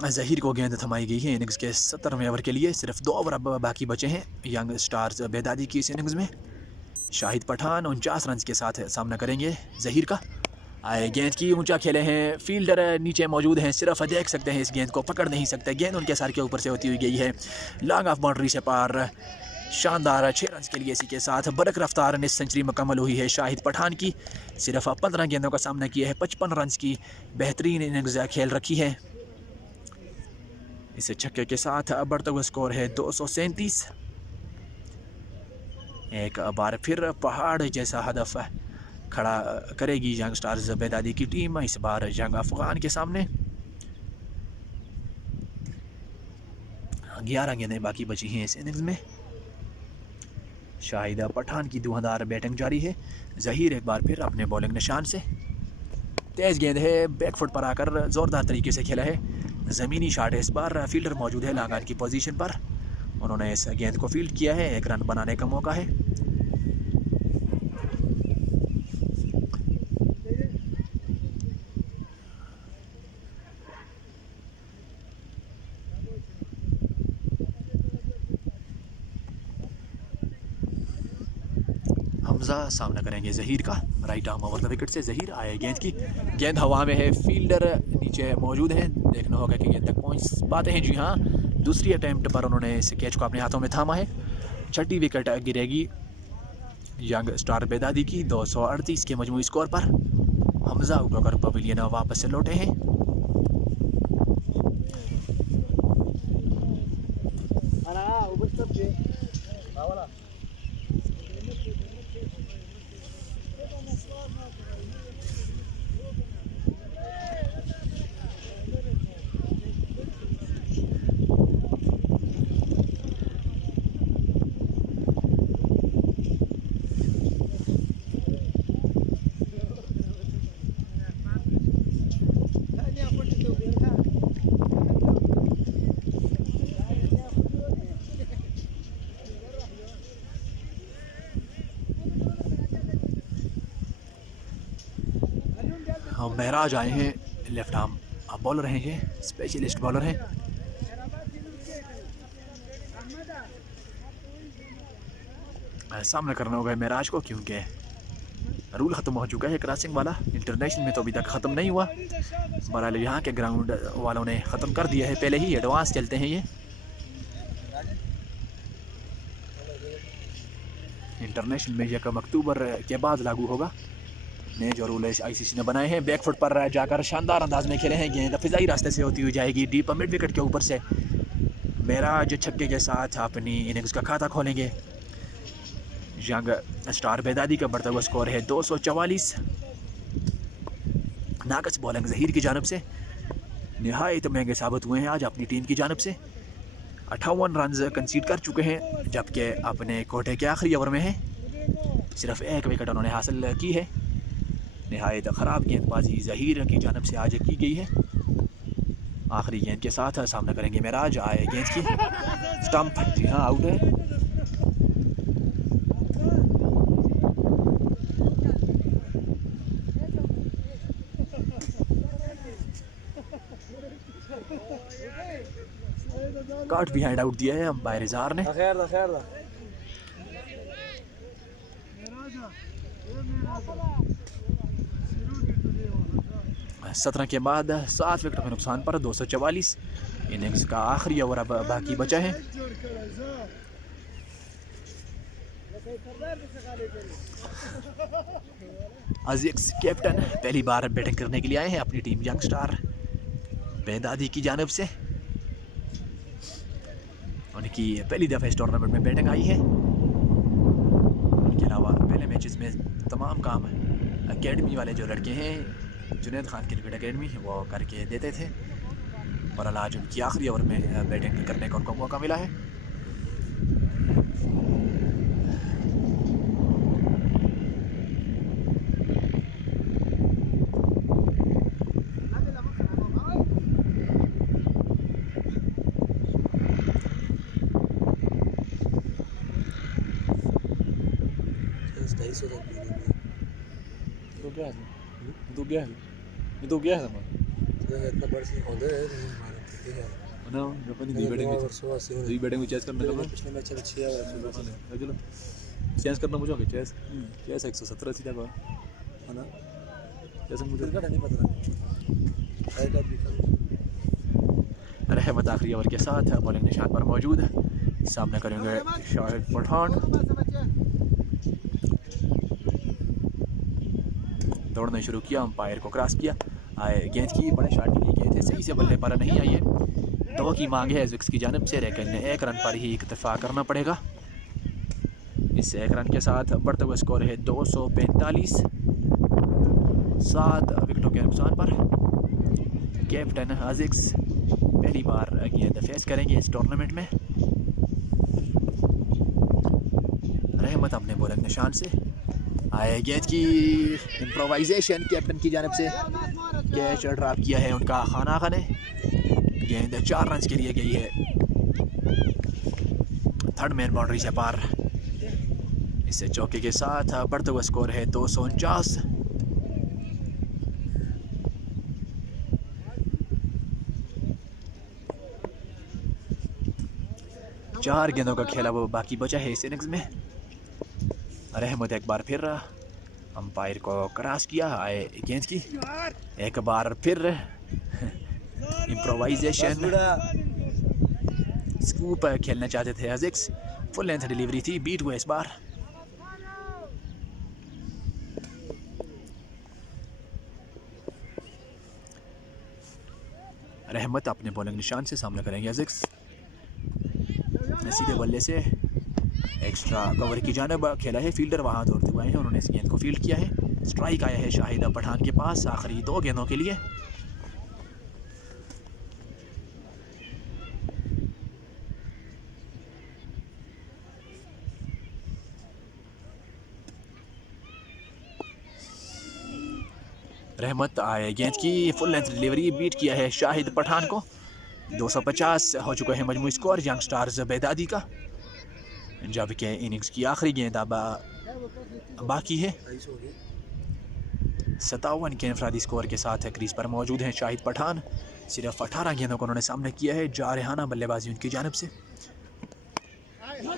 ज़हीर को गेंद थमाई गई है इनिंग्स के 70वें ओवर के लिए। सिर्फ 2 ओवर अब बाकी बचे हैं यंग स्टार्स बेदादी की इस इनिंग्स में। शाहिद पठान 49 रन के साथ सामना करेंगे ज़हीर का। आए गेंद की ऊंचा खेले हैं, फील्डर नीचे मौजूद हैं। सिर्फ देख सकते हैं, इस गेंद को पकड़ नहीं सकते। गेंद उनके सर के ऊपर से होती हुई गई है लॉन्ग ऑफ बाउंड्री से पार। शानदार 6 रन के लिए इसी के साथ बरक रफ्तार ने सेंचुरी मुकम्मल हुई है शाहिद पठान की। सिर्फ 15 गेंदों का सामना किया है। 55 रन की बेहतरीन इनिंग्स खेल रखी है। इस छक्के के साथ बढ़ता हुआ स्कोर है 237। एक बार फिर पहाड़ जैसा हदफ खड़ा करेगी यंग स्टार्स बेदादी की टीम, इस बार यंग अफगान के सामने। 11 गेंदें बाकी बची हैं इस इनिंग्स में। शाहिद पठान की धुआंधार बैटिंग जारी है। ज़हीर एक बार फिर अपने बॉलिंग निशान से। तेज़ गेंद है, बैकफुट पर आकर ज़ोरदार तरीके से खेला है। ज़मीनी शॉट है, इस बार फील्डर मौजूद है लांगान की पोजीशन पर। उन्होंने इस गेंद को फील्ड किया है। 1 रन बनाने का मौका है। हमजा सामना करेंगे ज़हीर का। Right arm over the wicket से ज़हीर। आए गेंद की, गेंद हवा में है, फील्डर नीचे मौजूद हैं। देखना होगा कि गेंद तक पहुंच पाते हैं। जी हाँ, दूसरी अटैम्प्ट पर उन्होंने इस कैच को अपने हाथों में थामा है। 6ठी विकेट गिरेगी यंग स्टार बेदादी की 238 के मजमूई स्कोर पर। हमजा आउट होकर पवेलियन वापस से लौटे हैं। महराज आए हैं, लेफ्ट आर्म बॉलर हैं, ये स्पेशलिस्ट बॉलर हैं। सामना करना होगा महराज को क्योंकि रूल ख़त्म हो चुका है क्रॉसिंग वाला। इंटरनेशनल में तो अभी तक ख़त्म नहीं हुआ, बहरहाल यहाँ के ग्राउंड वालों ने ख़त्म कर दिया है, पहले ही एडवांस चलते हैं ये। इंटरनेशनल में 1 अक्टूबर के बाद लागू होगा। नए जो रूल ICC ने बनाए हैं, बैकफुट पर जाकर शानदार अंदाज में खेले हैं, गेंद फिजाई रास्ते से होती हुई जाएगी डीप मिड विकेट के ऊपर से। महराज छक्के के साथ अपनी इनिंग्स का खाता खोलेंगे। यंग स्टार बेदादी का बढ़ता हुआ स्कोर है 244। नाकस बॉलिंग जहीर की जानब से निहायत महंगे साबित हुए हैं आज अपनी टीम की जानब से। 58 रन कंसीड कर चुके हैं, जबकि अपने कोटे के आखिरी ओवर में हैं। सिर्फ 1 विकेट उन्होंने हासिल की है। निहायत ख़राब गेंदबाजी जहीर की जानब से आज की गई है। आखिरी गेंद के साथ सामना करेंगे महराज। आए गेंद की स्टंप, जी हाँ आउट है। काट बिहाइंड आउट दिया है अंपायर इज़हार ने। 17 के बाद 7 विकेट के नुकसान पर 244। इनिंग्स का आखिरी ओवर अब बाकी बचा है। अज़ीज़ कैप्टन पहली बार बैटिंग करने के लिए आए हैं अपनी टीम यंग स्टार बेदादी की जानब से। उनकी पहली दफ़ा इस टूर्नामेंट में बैटिंग आई है। उनके अलावा पहले मैचेस में तमाम काम एकेडमी वाले जो लड़के हैं, जुनैद खान क्रिकेट एकेडमी, वो करके देते थे, और आज उनकी आखिरी ओवर में बैटिंग करने का उनको मौका मिला है। चेस करना मुझे चेस 117 सीधा है ना, जैसे मुझे नहीं पता। रहमत आखिरी ओवर के साथ बॉलिंग निशान पर मौजूद है। सामने करेंगे शाहिद पठान। दौड़ना शुरू किया, अंपायर को क्रॉस किया, आए गेंद की बड़े शॉट की गई थे, सही से बल्ले पर नहीं आई है। 2 की मांग है ज़िक्स की जानब से, लेकिन 1 रन पर ही इक्तफा करना पड़ेगा। इस 1 रन के साथ बढ़ता हुआ स्कोर है 245। 7 विकेटों के नुकसान पर कैप्टन अज़ीज़ पहली बार गेंद फेस करेंगे इस टूर्नामेंट में। रहमत अपने बॉलिंग निशान से, आए गेंद की इम्प्रोवाइजेशन कैप्टन की जानब से, कैच ड्रॉप किया है उनका खान आगा ने। गेंद 4 रन के लिए गई है, थर्ड मैन बाउंड्री से पार। इससे चौके के साथ बढ़ता हुआ स्कोर है 249। चार गेंदों का खेला वो बाकी बचा है इस इनिंग्स में। रहमत एक बार फिर अंपायर को क्रॉस किया, आए गेंद की एक बार फिर इम्प्रोवाइजेशन स्कूप खेलना चाहते थे अज़ीज़, फुल लेंथ डिलीवरी थी, बीट हुआ इस बार। रहमत अपने बॉलिंग निशान से सामना करेंगे अज़ीज़। सीधे बल्ले से एक्स्ट्रा कवर की जानब खेला है, फील्डर वहां दौड़ते हुए हैं, उन्होंने इस गेंद को फील्ड किया है। स्ट्राइक आया है शाहिद पठान के पास आखिरी 2 गेंदों के लिए। रहमत आए गेंद की फुल लेंथ डिलीवरी, बीट किया है शाहिद पठान को। 250 हो चुका है मजमूई स्कोर यंग स्टार्स बेदादी का, जबकि इनिंग्स की आखिरी गेंद अब बाकी है। 57 के इंफरादी स्कोर के साथ क्रीज पर मौजूद हैं शाहिद पठान। सिर्फ 18 गेंदों को उन्होंने सामने किया है। जारहाना बल्लेबाजी उनकी जानिब से।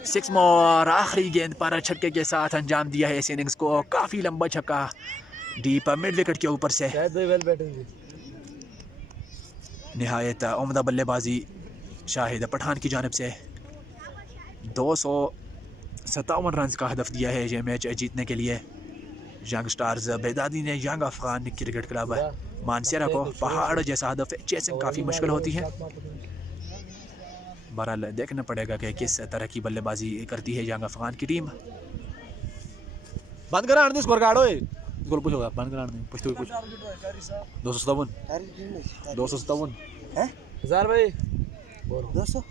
6 मोर आखिरी गेंद पर छक्के के साथ अंजाम दिया है इस इनिंग्स को। काफ़ी लंबा छक्का डीप मिड विकेट के ऊपर से। नहायत उम्दा बल्लेबाजी शाहिद पठान की जानिब से। 257 रन का हदफ दिया है ये मैच जीतने के लिए। यंग स्टार्स बेदादी ने young Afghan cricket club Mansehra को पहाड़ जैसा हदफ चेसिंग काफ़ी मुश्किल होती है। बहरहाल देखना पड़ेगा कि किस तरह की बल्लेबाजी करती है यंग अफगान की टीम। बंद करा दे स्कोर कार्ड ओए गोल पूछो बंद करा दे पूछते कुछ 257 257 हैं हजार भाई 200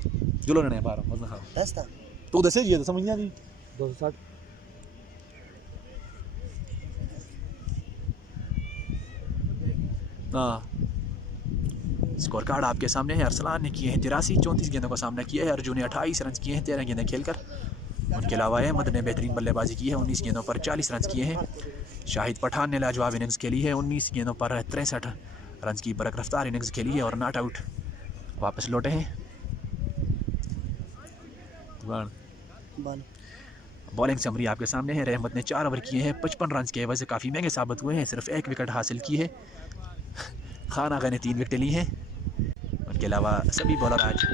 जुलो ने पार मत खा 10 था तू दसे ये समझ नहीं आती 260 स्कोर कार्ड आपके सामने है। अरसलान ने किए हैं 83 गेंदों का सामना किया है। अर्जुन ने 28 रन किए हैं 13 गेंदें खेलकर। उनके अलावा अहमद ने बेहतरीन बल्लेबाजी की है। 19 गेंदों पर 40 रन किए हैं। शाहिद पठान ने लाजवाब इनिंग्स खेली है। 19 गेंदों पर 63 रन की बरक रफ्तार इनिंग्स खेली है और नॉट आउट वापस लौटे हैं। बॉलिंग समरी आपके सामने है। रहमत ने 4 ओवर किए हैं। 55 रन के एवज काफ़ी महंगे साबित हुए हैं। सिर्फ 1 विकेट हासिल की है। खान आगा ने 3 विकेटें ली हैं। उनके अलावा सभी बॉलर आज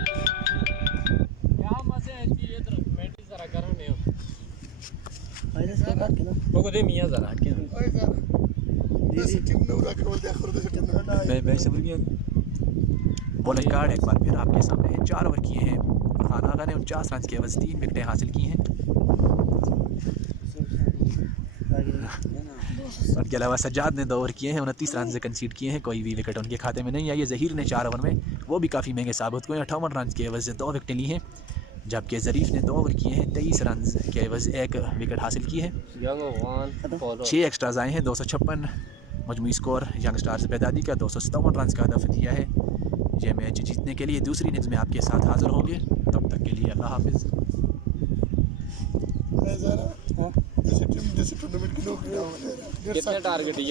बॉलिंग कार्ड एक बार फिर आपके सामने है। 4 ओवर किए हैं। खान आगा ने 49 रन के एवज 3 विकेटें हासिल की हैं। उनके अलावा सज्जाद ने 2 ओवर किए हैं। 29 रन से कंसीड किए हैं। कोई भी विकेट उनके खाते में नहीं आई है। ज़हीर ने 4 ओवर में वो भी काफ़ी महंगे साबित हुए हैं। 58 रन के एवज 2 विकेटें ली हैं। जबकि ज़रीफ ने 2 ओवर किए हैं। 23 रन के एवज 1 विकेट हासिल की है। 6 एक्स्ट्राज आए हैं। 256 मजमूई स्कोर यंग स्टार्स बेदादी का 257 रन का हदफ दिया है। ये मैच जीतने के लिए दूसरी इनिंग्स में आपके साथ हाजिर होंगे। तब तक के लिए अल्लाह हाफिज़। जैसे टूर्नामेंट की नौकरी कितने टारगेट है?